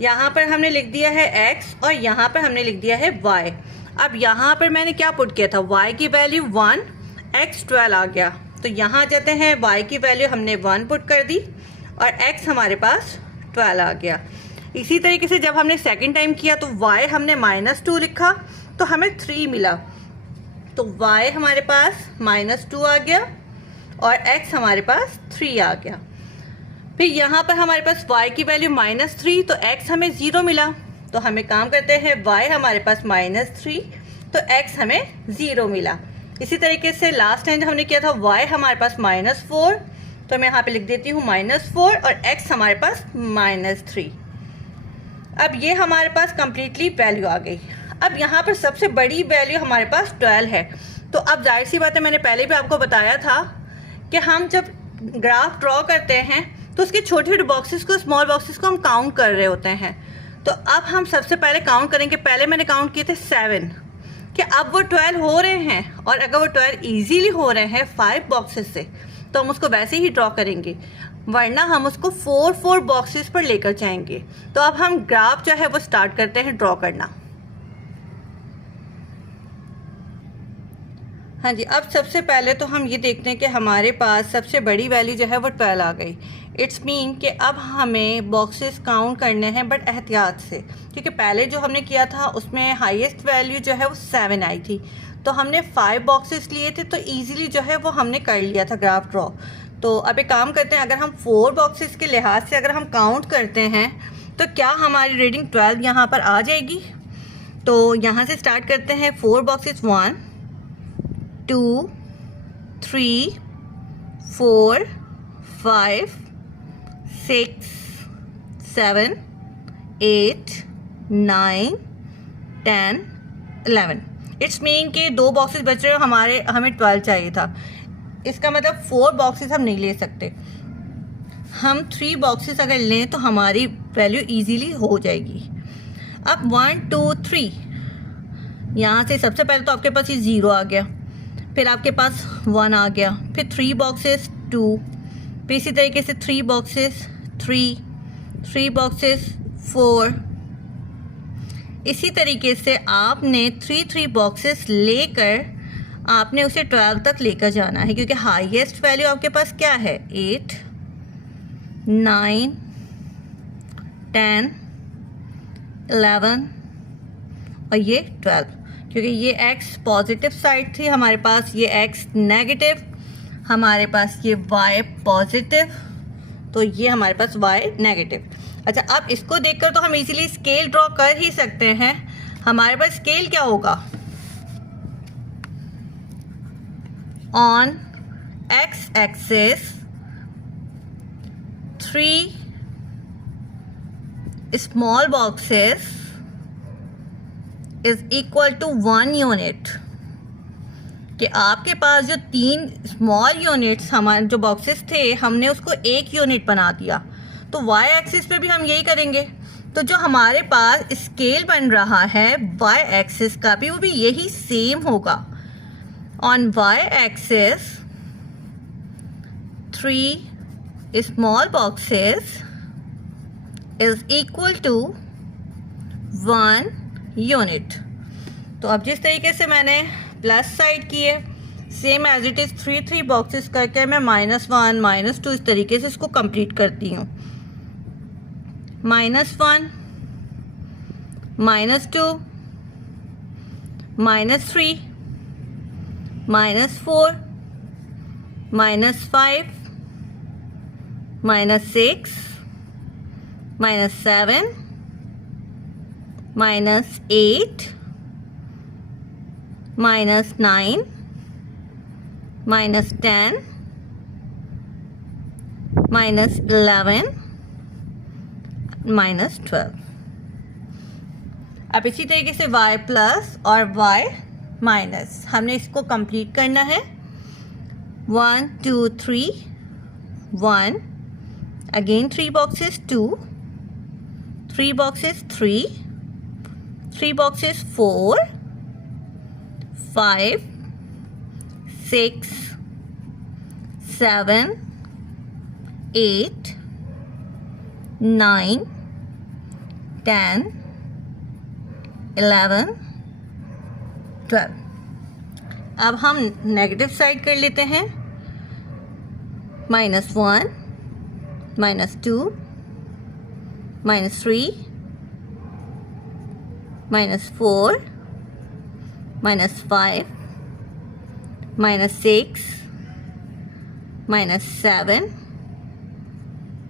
यहाँ पर हमने लिख दिया है x और यहाँ पर हमने लिख दिया है y। अब यहाँ पर मैंने क्या पुट किया था, y की वैल्यू 1, x 12 आ गया। तो यहाँ जाते हैं, y की वैल्यू हमने 1 पुट कर दी और x हमारे पास 12 आ गया। इसी तरीके से जब हमने सेकंड टाइम किया तो y हमने -2 लिखा तो हमें 3 मिला, तो y हमारे पास -2 आ गया और x हमारे पास 3 आ गया। फिर यहाँ पर हमारे पास y की वैल्यू -3 तो x हमें 0 मिला, तो हमें काम करते हैं, y हमारे पास -3 तो x हमें 0 मिला। इसी तरीके से लास्ट टाइम जब हमने किया था y हमारे पास -4 तो मैं यहाँ पे लिख देती हूँ -4 और x हमारे पास -3। अब ये हमारे पास कंप्लीटली वैल्यू आ गई। अब यहाँ पर सबसे बड़ी वैल्यू हमारे पास 12 है। तो अब जाहिर सी बात है, मैंने पहले भी आपको बताया था कि हम जब ग्राफ ड्रॉ करते हैं तो उसके छोटे छोटे बॉक्सेस को, स्मॉल बॉक्सेस को हम काउंट कर रहे होते हैं। तो अब हम सबसे पहले काउंट करेंगे। पहले मैंने काउंट किए थे 7 कि अब वो 12 हो रहे हैं, और अगर वो 12 इजीली हो रहे हैं 5 बॉक्सेस से तो हम उसको वैसे ही ड्रॉ करेंगे, वरना हम उसको 4 बॉक्सेस पर लेकर जाएंगे। तो अब हम ग्राफ जो है वो स्टार्ट करते हैं ड्रॉ करना। हाँ जी, अब सबसे पहले तो हम ये देखते हैं कि हमारे पास सबसे बड़ी वैल्यू जो है वो 12 आ गई। इट्स मीन कि अब हमें बॉक्सेस काउंट करने हैं, बट एहतियात से, क्योंकि पहले जो हमने किया था उसमें हाईएस्ट वैल्यू जो है वो 7 आई थी। तो हमने 5 बॉक्सेस लिए थे, तो ईजिली जो है वो हमने कर लिया था ग्राफ ड्रॉ। तो अब एक काम करते हैं, अगर हम 4 बॉक्सेस के लिहाज से अगर हम काउंट करते हैं तो क्या हमारी रीडिंग 12 यहाँ पर आ जाएगी। तो यहाँ से स्टार्ट करते हैं। 4 बॉक्सेस 1 2 3 4 5 6 7 8 9 10 11। इट्स मीन कि 2 बॉक्सेस बच रहे हो, हमें 12 चाहिए था। इसका मतलब 4 बॉक्सेस हम नहीं ले सकते। हम 3 बॉक्सेस अगर लें तो हमारी वैल्यू इजीली हो जाएगी। अब 1 2 3, यहाँ से सबसे पहले तो आपके पास ये 0 आ गया, फिर आपके पास 1 आ गया, फिर 3 बॉक्सेस 2, फिर इसी तरीके से 3 बॉक्सेस 3 बॉक्सेस 4। इसी तरीके से आपने 3 बॉक्सेस लेकर आपने उसे 12 तक लेकर जाना है, क्योंकि हाईएस्ट वैल्यू आपके पास क्या है 8 9 10 11 और ये 12। क्योंकि ये x पॉजिटिव साइड थी हमारे पास, ये x नेगेटिव, हमारे पास ये y पॉजिटिव, तो ये हमारे पास y नेगेटिव। अच्छा, अब इसको देखकर तो हम इजीली स्केल ड्रॉ कर ही सकते हैं। हमारे पास स्केल क्या होगा, on x axis 3 small boxes is equal to 1 unit. कि आपके पास जो 3 स्मॉल यूनिट्स हमारे जो बॉक्सेस थे, हमने उसको 1 यूनिट बना दिया। तो y एक्सिस पे भी हम यही करेंगे। तो जो हमारे पास स्केल बन रहा है y एक्सिस का भी, वो भी यही सेम होगा। On y axis 3 small boxes is equal to 1 unit. तो अब जिस तरीके से मैंने प्लस साइड की है, same as it is 3 boxes करके मैं -1 -2 इस तरीके से इसको कंप्लीट करती हूँ। -1 -2 -3 -4 -5 -6 -7 -8 -9 -10 -11 -12। अब इसी तरीके से y प्लस और y माइनस हमने इसको कंप्लीट करना है। 1 2 3 1, अगेन 3 बॉक्सेस 2, 3 बॉक्सेस 3 बॉक्सेस 4 5 6 7 8 9 10 11 12। अब हम नेगेटिव साइड कर लेते हैं। -1 -2 -3 -4 -5 -6 -7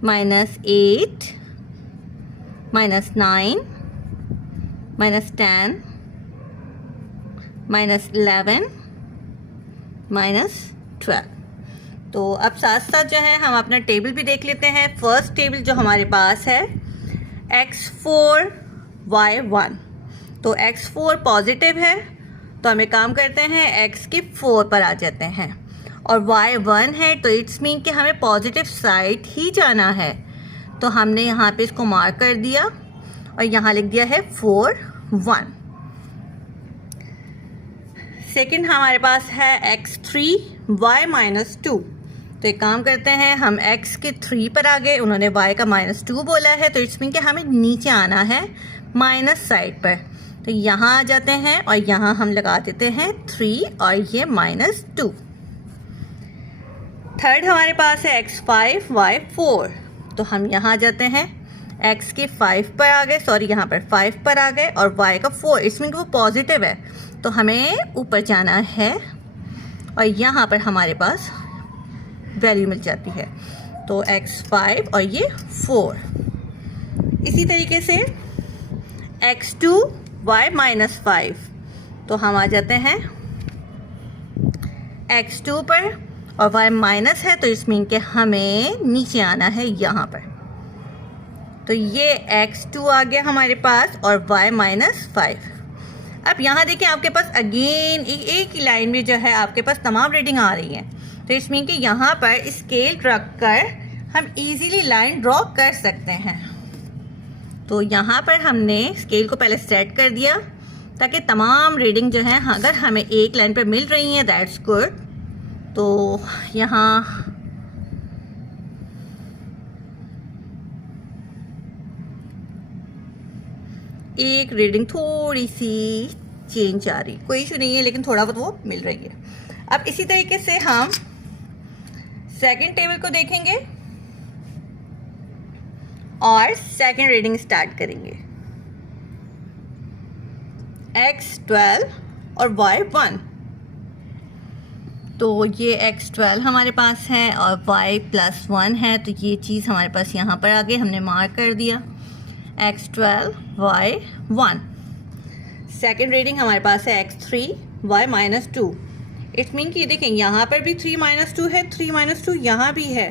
-8 -9 -10 -11 -12। तो अब साथ साथ जो है हम अपना टेबल भी देख लेते हैं। फर्स्ट टेबल जो हमारे पास है x4 y1, तो x4 पॉजिटिव है, तो हम एक काम करते हैं x की 4 पर आ जाते हैं, और y1 है तो इट्स मीन कि हमें पॉजिटिव साइड ही जाना है, तो हमने यहाँ पे इसको मार्क कर दिया। और यहाँ लिख दिया है 4 1। सेकंड हमारे पास है x3 y माइनस 2। तो एक काम करते हैं, हम x के 3 पर आ गए, उन्होंने y का -2 बोला है, तो इसमें कि हमें नीचे आना है माइनस साइड पर। तो यहाँ आ जाते हैं और यहाँ हम लगा देते हैं 3 और ये -2। थर्ड हमारे पास है x5 y4। तो हम यहाँ आ जाते हैं, x के 5 पर आ गए, सॉरी यहाँ पर 5 पर आ गए और y का 4, इसमें कि वो पॉजिटिव है तो हमें ऊपर जाना है और यहाँ पर हमारे पास वैल्यू मिल जाती है। तो x5 और ये 4। इसी तरीके से x2 y माइनस 5। तो हम आ जाते हैं x2 पर और y माइनस है, तो इसमें कि हमें नीचे आना है यहाँ पर। तो ये x2 आ गया हमारे पास और y माइनस 5। अब यहाँ देखिए आपके पास अगेन एक ही लाइन में जो है आपके पास तमाम रीडिंग आ रही है। तो इसमें कि यहाँ पर स्केल रख कर हम इजीली लाइन ड्रॉ कर सकते हैं। तो यहाँ पर हमने स्केल को पहले सेट कर दिया ताकि तमाम रीडिंग जो है अगर हमें एक लाइन पर मिल रही है दैट्स गुड। तो यहाँ एक रीडिंग थोड़ी सी चेंज आ रही, कोई इशू नहीं है, लेकिन थोड़ा बहुत वो मिल रही है। अब इसी तरीके से हम सेकंड टेबल को देखेंगे और सेकंड रीडिंग स्टार्ट करेंगे। x12 और y1। तो ये x12 हमारे पास है और y+1 है, तो ये चीज़ हमारे पास यहाँ पर आ गई, हमने मार्क कर दिया x12 y1। सेकेंड रीडिंग हमारे पास है x3 y minus 2। It mean कि देखें यहाँ पर भी 3 माइनस 2 है, 3 माइनस 2 यहाँ भी है,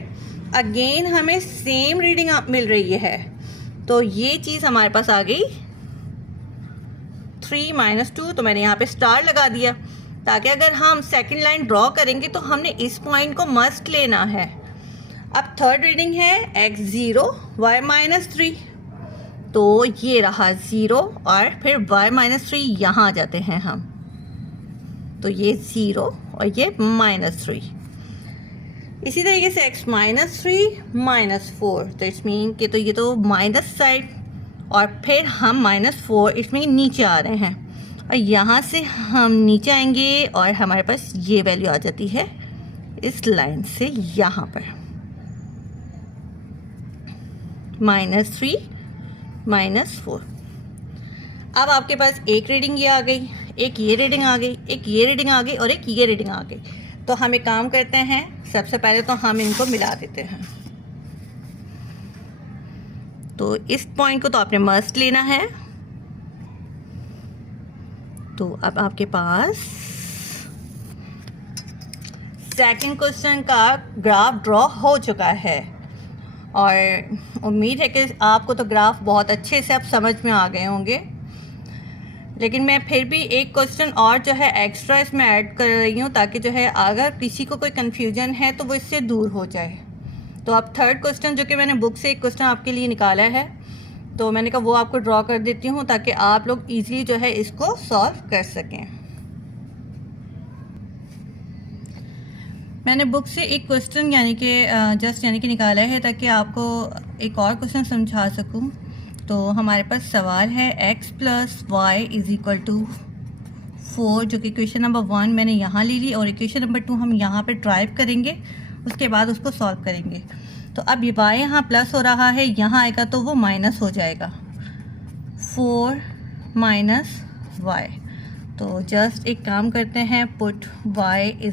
अगेन हमें सेम रीडिंग मिल रही है। तो ये चीज़ हमारे पास आ गई 3 माइनस 2। तो मैंने यहाँ पे स्टार लगा दिया ताकि अगर हम सेकंड लाइन ड्रॉ करेंगे तो हमने इस पॉइंट को मस्ट लेना है। अब थर्ड रीडिंग है x0 y माइनस 3। तो ये रहा 0 और फिर y माइनस 3 यहाँ आ जाते हैं हम, तो ये 0 और ये -3। इसी तरीके से x माइनस 3 माइनस 4। तो इसमें कि तो ये तो माइनस साइड और फिर हम -4 इसमें नीचे आ रहे हैं और यहाँ से हम नीचे आएंगे और हमारे पास ये वैल्यू आ जाती है इस लाइन से यहाँ पर -3 -4। अब आपके पास एक रीडिंग ये आ गई, एक ये रीडिंग आ गई, एक ये रीडिंग आ गई और एक ये रीडिंग आ गई। तो हम एक काम करते हैं, सबसे पहले तो हम इनको मिला देते हैं। तो इस पॉइंट को तो आपने मस्ट लेना है। तो अब आपके पास सेकंड क्वेश्चन का ग्राफ ड्रॉ हो चुका है और उम्मीद है कि आपको तो ग्राफ बहुत अच्छे से अब समझ में आ गए होंगे। लेकिन मैं फिर भी एक क्वेश्चन और जो है एक्स्ट्रा इसमें ऐड कर रही हूँ ताकि जो है अगर किसी को कोई कन्फ्यूजन है तो वो इससे दूर हो जाए। तो अब थर्ड क्वेश्चन जो कि मैंने बुक से एक क्वेश्चन आपके लिए निकाला है, तो मैंने कहा वो आपको ड्रॉ कर देती हूँ ताकि आप लोग ईजिली जो है इसको सॉल्व कर सकें। मैंने बुक से एक क्वेश्चन यानी कि निकाला है ताकि आपको एक और क्वेश्चन समझा सकूं। तो हमारे पास सवाल है x + y = 4, जो कि क्वेश्चन नंबर 1 मैंने यहाँ ले ली और इक्वेशन नंबर 2 हम यहाँ पे ड्राइव करेंगे, उसके बाद उसको सॉल्व करेंगे। तो अब ये y यहाँ प्लस हो रहा है, यहाँ आएगा तो वो माइनस हो जाएगा 4 - y। तो जस्ट एक काम करते हैं, पुट y =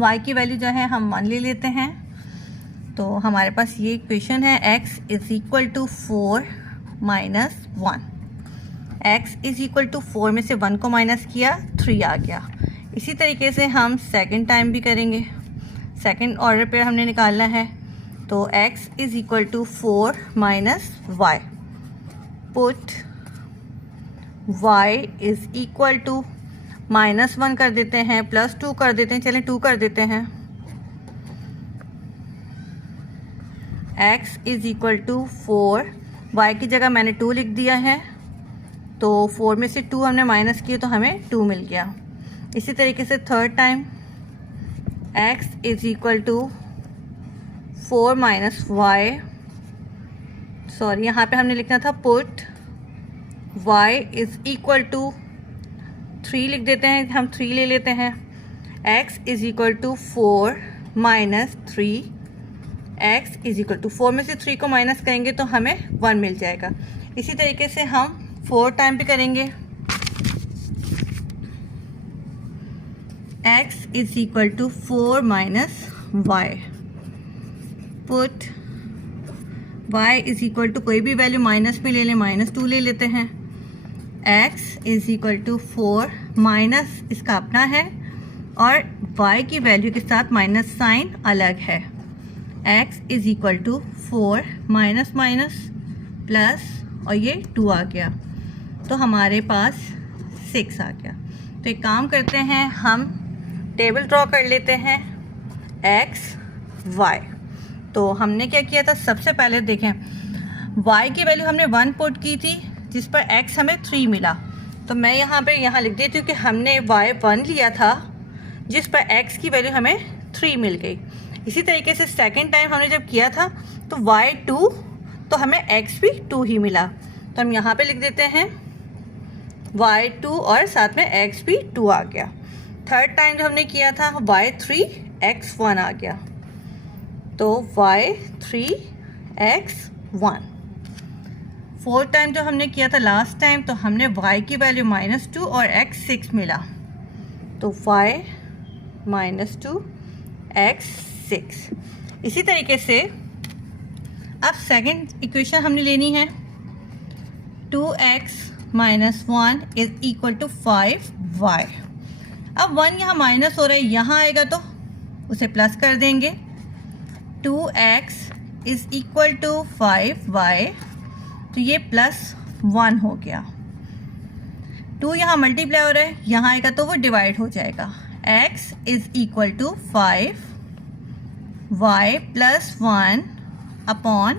y की वैल्यू जो है हम 1 ले लेते हैं। तो हमारे पास ये इक्वेशन है x = 4 - 1। x = 4 में से 1 को माइनस किया, 3 आ गया। इसी तरीके से हम सेकंड टाइम भी करेंगे, सेकंड ऑर्डर पे हमने निकालना है। तो x = 4 - y, पुट y = -1 कर देते हैं, +2 कर देते हैं, चलें 2 कर देते हैं। x is equal to 4, y की जगह मैंने 2 लिख दिया है, तो 4 में से 2 हमने माइनस किए तो हमें 2 मिल गया। इसी तरीके से third time x is equal to 4 minus y, sorry यहाँ पे हमने लिखना था put y is equal to 3 लिख देते हैं, हम 3 ले लेते हैं। x is equal to 4 minus 3, x is equal to 4 में से 3 को माइनस करेंगे तो हमें 1 मिल जाएगा। इसी तरीके से हम 4 टाइम पे करेंगे। x is equal to 4 minus y, put y is equal to कोई भी वैल्यू माइनस में ले लें, -2 ले लेते हैं। x is equal to 4 minus इसका अपना है और y की वैल्यू के साथ माइनस साइन अलग है। x is equal to 4 minus minus plus और ये 2 आ गया, तो हमारे पास 6 आ गया। तो एक काम करते हैं, हम टेबल ड्रॉ कर लेते हैं x y। तो हमने क्या किया था, सबसे पहले देखें y की वैल्यू हमने 1 पुट की थी जिस पर x हमें 3 मिला, तो मैं यहाँ लिख देती हूँ कि हमने y 1 लिया था जिस पर x की वैल्यू हमें 3 मिल गई। इसी तरीके से सेकेंड टाइम हमने जब किया था तो y 2, तो हमें x भी 2 ही मिला, तो हम यहाँ पे लिख देते हैं y 2 और साथ में x भी 2 आ गया। थर्ड टाइम जो हमने किया था y 3 x 1 आ गया, तो y 3 x 1। फोर्थ टाइम जो हमने किया था लास्ट टाइम, तो हमने y की वैल्यू -2 और x 6 मिला, तो y -2 x 6। इसी तरीके से अब सेकंड इक्वेशन हमने लेनी है, 2x - 1 is equal to 5y। अब 1 यहाँ माइनस हो रहा है, यहाँ आएगा तो उसे प्लस कर देंगे। 2x is equal to 5y, तो ये +1 हो गया। 2 यहाँ मल्टीप्लाई हो रहा है, यहाँ आएगा तो वो डिवाइड हो जाएगा। x is equal to 5y + 1 upon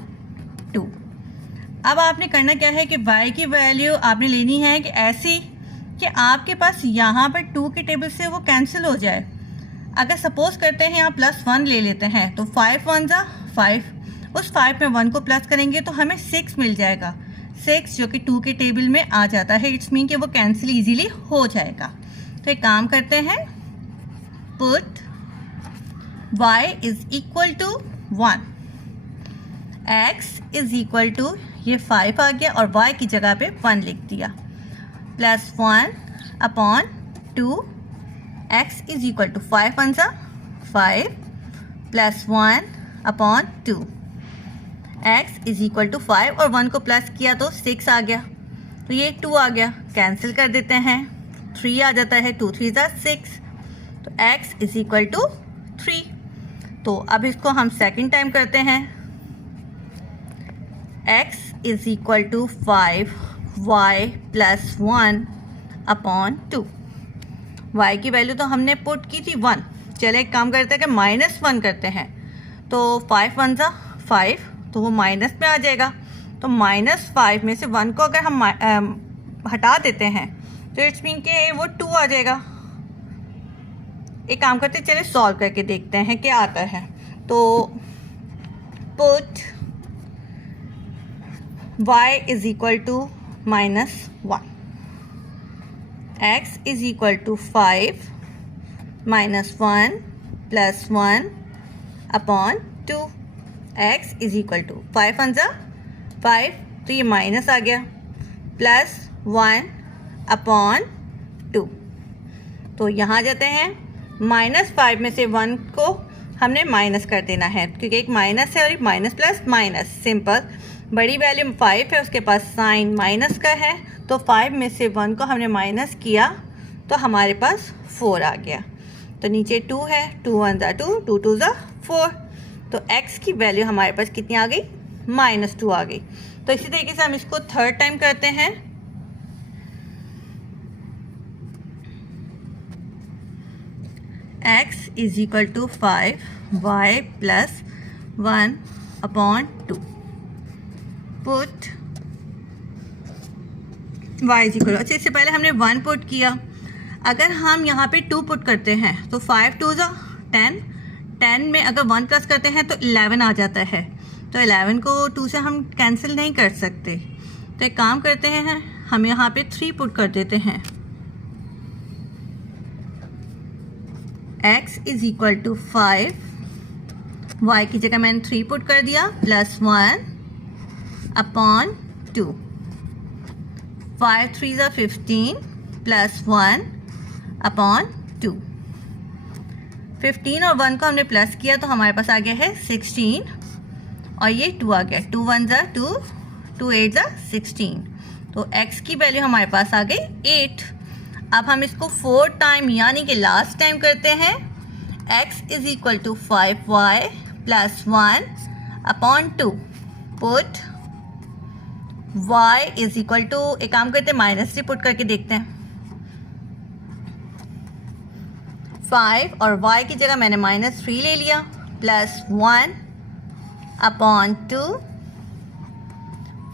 2। अब आपने करना क्या है कि y की वैल्यू आपने लेनी है कि ऐसी कि आपके पास यहाँ पर 2 के टेबल से वो कैंसिल हो जाए। अगर सपोज करते हैं यहाँ +1 ले लेते हैं, तो 5 1 ज़ा 5, उस 5 में 1 को प्लस करेंगे तो हमें 6 मिल जाएगा। 6 जो कि 2 के टेबल में आ जाता है, इट्स मीन कि वो कैंसिल इजीली हो जाएगा। तो एक काम करते हैं, put y is equal to 1, x is equal to ये 5 आ गया और y की जगह पे 1 लिख दिया, +1 upon 2, x is equal to 5 1 ज़ा 5 +1 upon 2, x is equal to 5 और 1 को प्लस किया तो 6 आ गया, तो ये 2 आ गया, कैंसिल कर देते हैं, 3 आ जाता है, 2 3 ज़ा 6, तो x इज़ इक्वल टू 3। तो अब इसको हम सेकंड टाइम करते हैं, x is equal to 5y + 1 upon 2। y की वैल्यू तो हमने पुट की थी 1, चले एक काम करते हैं कि -1 करते हैं, तो 5 1 ज़ा 5, तो वो माइनस में आ जाएगा, तो -5 में से 1 को अगर हम हटा देते हैं तो इट्स मीन कि वो 2 आ जाएगा। एक काम करते हैं, चलिए सॉल्व करके देखते हैं क्या आता है। तो put y is equal to -1, x is equal to 5 - 1 + 1 upon 2, x is equal to 5 1 ज़ा 5, तो ये माइनस आ गया, +1 अपॉन 2। तो यहाँ जाते हैं, -5 में से 1 को हमने माइनस कर देना है, क्योंकि एक माइनस है और एक माइनस प्लस माइनस, सिंपल। बड़ी वैल्यू 5 है, उसके पास साइन माइनस का है, तो 5 में से 1 को हमने माइनस किया तो हमारे पास 4 आ गया। तो नीचे 2 है, 2 1 ज़ा 2, 2 2 ज़ा 4, तो x की वैल्यू हमारे पास कितनी आ गई, -2 आ गई। तो इसी तरीके से हम इसको थर्ड टाइम करते हैं, x is equal to 5y + 1 upon 2 put y is equal, अच्छा इससे पहले हमने 1 पुट किया, अगर हम यहाँ पे 2 पुट करते हैं तो 5 2 जा 10, 10 में अगर 1 प्लस करते हैं तो 11 आ जाता है, तो 11 को 2 से हम कैंसिल नहीं कर सकते, तो एक काम करते हैं हम यहाँ पे 3 पुट कर देते हैं। x is equal to 5, y की जगह मैंने 3 पुट कर दिया, प्लस 1 अपॉन 2, 5 3 ज़ा 15 प्लस 1 अपॉन 2, 15 और 1 को हमने प्लस किया तो हमारे पास आ गया है 16 और ये 2 आ गया, 2 1 ज़ा 2, 2 8 ज़ा 16, तो x की वैल्यू हमारे पास आ गई 8। अब हम इसको 4 टाइम यानी कि लास्ट टाइम करते हैं, x is equal to 5y plus 1 upon 2 put y is equal to, एक काम करते हैं -3 पुट करके देखते हैं, 5 और y की जगह मैंने -3 ले लिया, प्लस 1 अपॉन 2,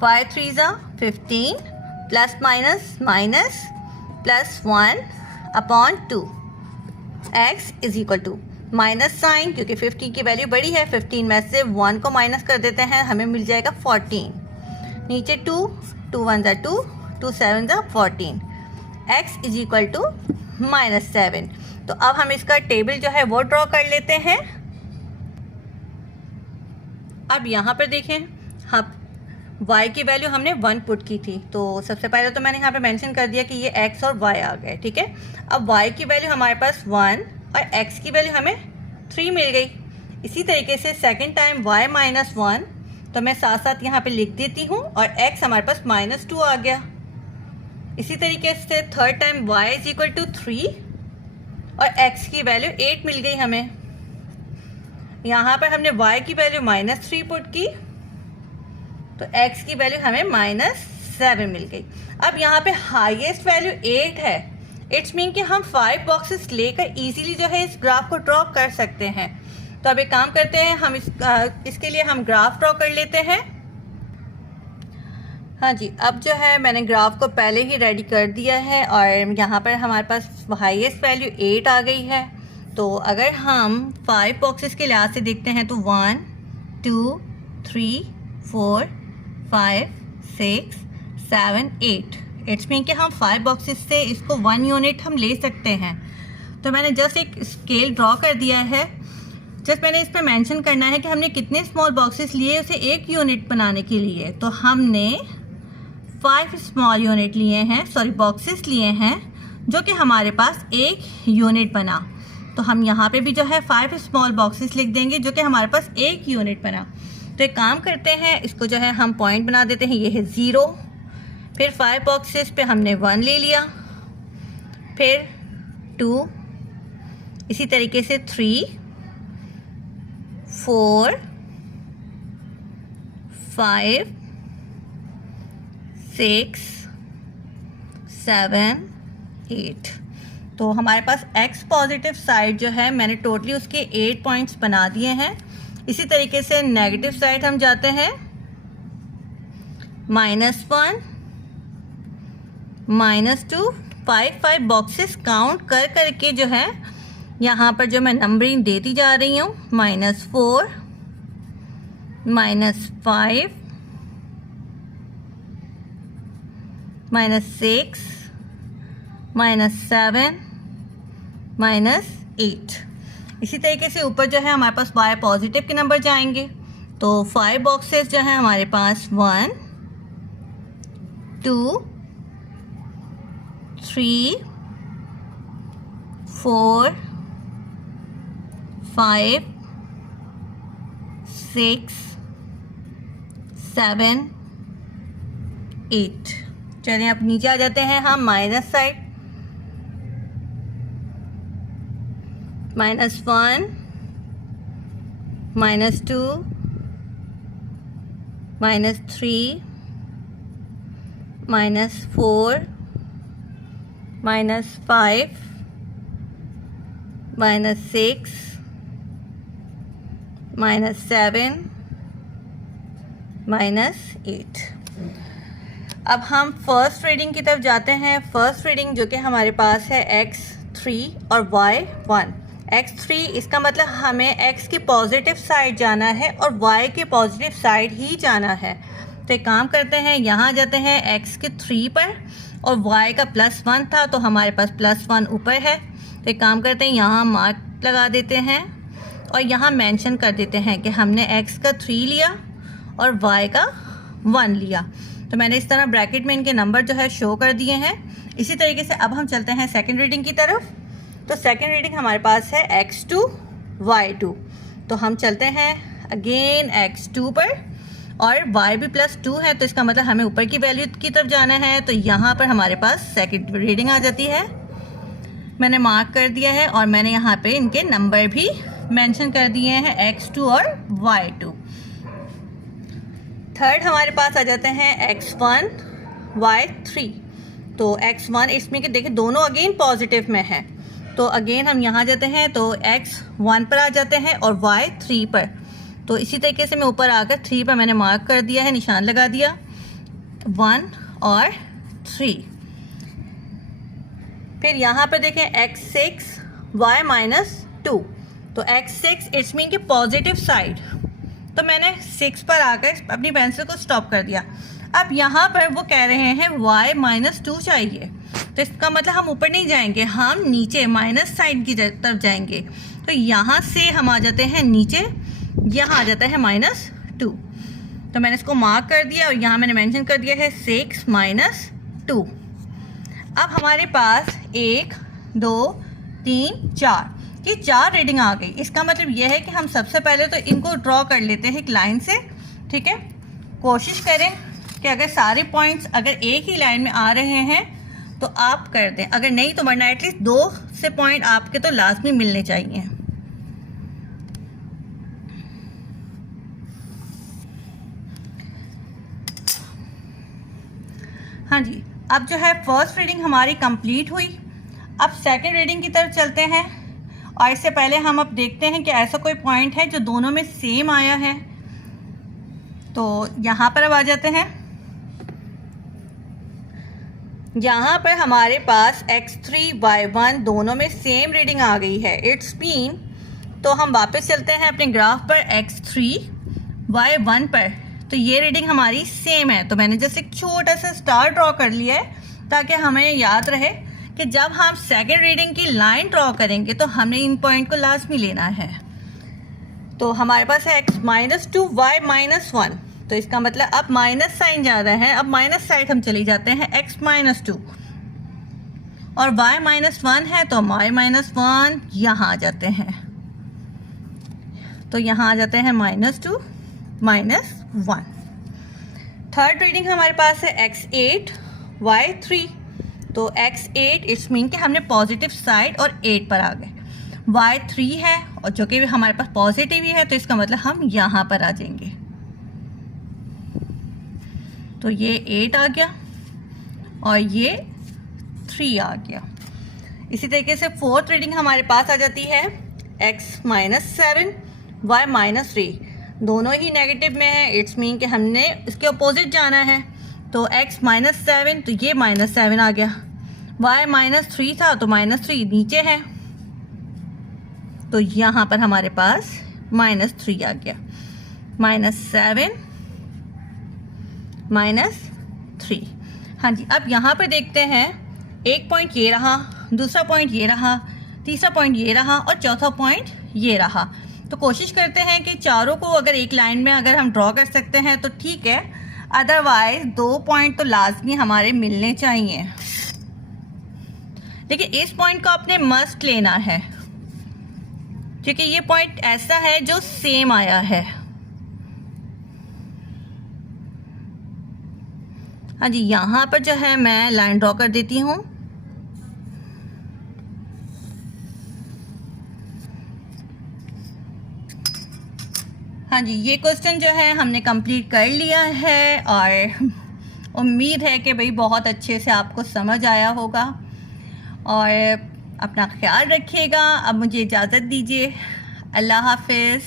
5 3 ज़ा 15 plus minus minus plus 1 upon 2, x is equal to minus sign, क्योंकि 15 की वैल्यू बड़ी है, 15 में से 1 को माइनस कर देते हैं, हमें मिल जाएगा 14, नीचे 2, 2 1 ज़ा 2, 2 7 ज़ा 14, x इज इक्वल टू -7। तो अब हम इसका टेबल जो है वो ड्रॉ कर लेते हैं। अब यहाँ पर देखें, हम y की वैल्यू हमने 1 पुट की थी, तो सबसे पहले तो मैंने यहाँ पे मेंशन कर दिया कि ये x और y आ गए, ठीक है। अब y की वैल्यू हमारे पास 1 और x की वैल्यू हमें 3 मिल गई। इसी तरीके से सेकंड टाइम y माइनस 1, तो मैं साथ साथ यहाँ पे लिख देती हूँ, और x हमारे पास -2 आ गया। इसी तरीके से third time y is equal to 3 और x की वैल्यू 8 मिल गई हमें। यहाँ पर हमने y की वैल्यू -3 पुट की, तो x की वैल्यू हमें -7 मिल गई। अब यहाँ पे हाईएस्ट वैल्यू 8 है, इट्स मीन कि हम 5 बॉक्सेस लेकर इजीली जो है इस ग्राफ को ड्रॉ कर सकते हैं। तो अब एक काम करते हैं, हम इसके लिए हम ग्राफ ड्रॉ कर लेते हैं। हाँ जी, अब जो है मैंने ग्राफ को पहले ही रेडी कर दिया है, और यहाँ पर हमारे पास हाईएस्ट वैल्यू 8 आ गई है। तो अगर हम 5 बॉक्सेस के लिहाज से देखते हैं तो 1 2 3 4 5 6 7 8, इट्स मीन कि हम 5 बॉक्सेस से इसको 1 यूनिट हम ले सकते हैं। तो मैंने जस्ट एक स्केल ड्रॉ कर दिया है, जस्ट मैंने इस पर मेंशन करना है कि हमने कितने स्मॉल बॉक्सेस लिए उसे 1 यूनिट बनाने के लिए। तो हमने 5 स्मॉल यूनिट लिए हैं, सॉरी बॉक्सेस लिए हैं, जो कि हमारे पास 1 यूनिट बना। तो हम यहाँ पे भी जो है 5 स्मॉल बॉक्सेस लिख देंगे, जो कि हमारे पास 1 यूनिट बना। तो एक काम करते हैं, इसको जो है हम पॉइंट बना देते हैं, ये है 0, फिर 5 बॉक्सेस पे हमने 1 ले लिया, फिर 2, इसी तरीके से 3 4 5 6 7 8। तो हमारे पास x पॉजिटिव साइड जो है मैंने टोटली उसके 8 पॉइंट्स बना दिए हैं। इसी तरीके से नेगेटिव साइड हम जाते हैं, -1 -2, 5 बॉक्सेस काउंट कर करके जो है यहाँ पर जो मैं नंबरिंग देती जा रही हूँ, -4 -5 -6 -7 -8। इसी तरीके से ऊपर जो है हमारे पास y पॉजिटिव के नंबर जाएंगे। तो 5 बॉक्सेस जो है हमारे पास 1 2 3 4 5 6 7 8। चलिए अब नीचे आ जाते हैं हम माइनस साइड, -1 -2 -3 -4 -5 -6 -7 -8। अब हम फर्स्ट रीडिंग की तरफ जाते हैं। फर्स्ट रीडिंग जो कि हमारे पास है x3 और y1। x3 इसका मतलब हमें x की पॉजिटिव साइड जाना है और y के पॉजिटिव साइड ही जाना है। तो एक काम करते हैं, यहाँ जाते हैं x के 3 पर और y का +1 था तो हमारे पास +1 ऊपर है। तो एक काम करते हैं, यहाँ मार्क लगा देते हैं और यहाँ मेंशन कर देते हैं कि हमने x का 3 लिया और y का 1 लिया। तो मैंने इस तरह ब्रैकेट में इनके नंबर जो है शो कर दिए हैं। इसी तरीके से अब हम चलते हैं सेकंड रीडिंग की तरफ। तो सेकंड रीडिंग हमारे पास है x2 y2। तो हम चलते हैं अगेन x2 पर और y भी +2 है तो इसका मतलब हमें ऊपर की वैल्यू की तरफ जाना है। तो यहाँ पर हमारे पास सेकंड रीडिंग आ जाती है। मैंने मार्क कर दिया है और मैंने यहाँ पे इनके नंबर भी मेंशन कर दिए हैं, x2 और y2। थर्ड हमारे पास आ जाते हैं x1 y3। तो x1 इसमें कि देखिए दोनों अगेन पॉजिटिव में है। तो अगेन हम यहाँ जाते हैं तो x1 पर आ जाते हैं और y3 पर। तो इसी तरीके से मैं ऊपर आकर 3 पर मैंने मार्क कर दिया है, निशान लगा दिया, 1 और 3। फिर यहाँ पर देखें x6 y-2। तो x6 इट्स मीन कि पॉजिटिव साइड। तो मैंने 6 पर आकर अपनी पेंसिल को स्टॉप कर दिया। अब यहाँ पर वो कह रहे हैं y-2 चाहिए। तो इसका मतलब हम ऊपर नहीं जाएंगे, हम नीचे माइनस साइड की तरफ जाएंगे। तो यहाँ से हम आ जाते हैं नीचे, यहाँ आ जाता है -2। तो मैंने इसको मार्क कर दिया और यहाँ मैंने मेंशन कर दिया है 6 - 2। अब हमारे पास 1 2 3 4 की 4 रीडिंग आ गई। इसका मतलब यह है कि हम सबसे पहले तो इनको ड्रॉ कर लेते हैं एक लाइन से, ठीक है। कोशिश करें कि अगर सारे पॉइंट्स अगर एक ही लाइन में आ रहे हैं तो आप कर दें, अगर नहीं तो वरना एटलीस्ट 2 से पॉइंट आपके तो लाजमी मिलने चाहिए। हाँ जी, अब जो है फर्स्ट रीडिंग हमारी कंप्लीट हुई। अब सेकंड रीडिंग की तरफ चलते हैं और इससे पहले हम अब देखते हैं कि ऐसा कोई पॉइंट है जो दोनों में सेम आया है। तो यहाँ पर अब आ जाते हैं। यहाँ पर हमारे पास x3 y1 दोनों में सेम रीडिंग आ गई है, इट्स मीन। तो हम वापस चलते हैं अपने ग्राफ पर x3 y1 पर। तो ये रीडिंग हमारी सेम है। तो मैंने जैसे एक छोटा सा स्टार ड्रॉ कर लिया है ताकि हमें याद रहे कि जब हम सेकंड रीडिंग की लाइन ड्रॉ करेंगे तो हमने इन पॉइंट को लाजमी लेना है। तो हमारे पास है x-2 y-1। तो इसका मतलब अब माइनस साइन ज़्यादा है, अब माइनस साइड हम चले जाते हैं x-2 और y-1 है तो y-1 यहाँ आ जाते हैं। तो यहाँ आ जाते हैं -2 -1। थर्ड रीडिंग हमारे पास है x8 y3। तो x8 इट्स मीन कि हमने पॉजिटिव साइड और 8 पर आ गए। y3 है और जो कि हमारे पास पॉजिटिव ही है तो इसका मतलब हम यहाँ पर आ जाएंगे। तो ये 8 आ गया और ये 3 आ गया। इसी तरीके से फोर्थ रीडिंग हमारे पास आ जाती है x-7 y-3। दोनों ही नेगेटिव में है, इट्स मीन कि हमने इसके अपोजिट जाना है। तो x-7 तो ये -7 आ गया, y-3 था तो -3 नीचे है तो यहाँ पर हमारे पास -3 आ गया, -7 -3। हाँ जी, अब यहाँ पर देखते हैं, एक पॉइंट ये रहा, दूसरा पॉइंट ये रहा, तीसरा पॉइंट ये रहा और चौथा पॉइंट ये रहा। तो कोशिश करते हैं कि चारों को अगर एक लाइन में अगर हम ड्रॉ कर सकते हैं तो ठीक है, अदरवाइज 2 पॉइंट तो लाजमी हमारे मिलने चाहिए। लेकिन इस पॉइंट को आपने मस्ट लेना है क्योंकि ये पॉइंट ऐसा है जो सेम आया है। हाँ जी, यहाँ पर जो है मैं लाइन ड्रॉ कर देती हूँ। हाँ जी, ये क्वेश्चन जो है हमने कंप्लीट कर लिया है और उम्मीद है कि भाई बहुत अच्छे से आपको समझ आया होगा। और अपना ख्याल रखिएगा। अब मुझे इजाज़त दीजिए। अल्लाह हाफिज़।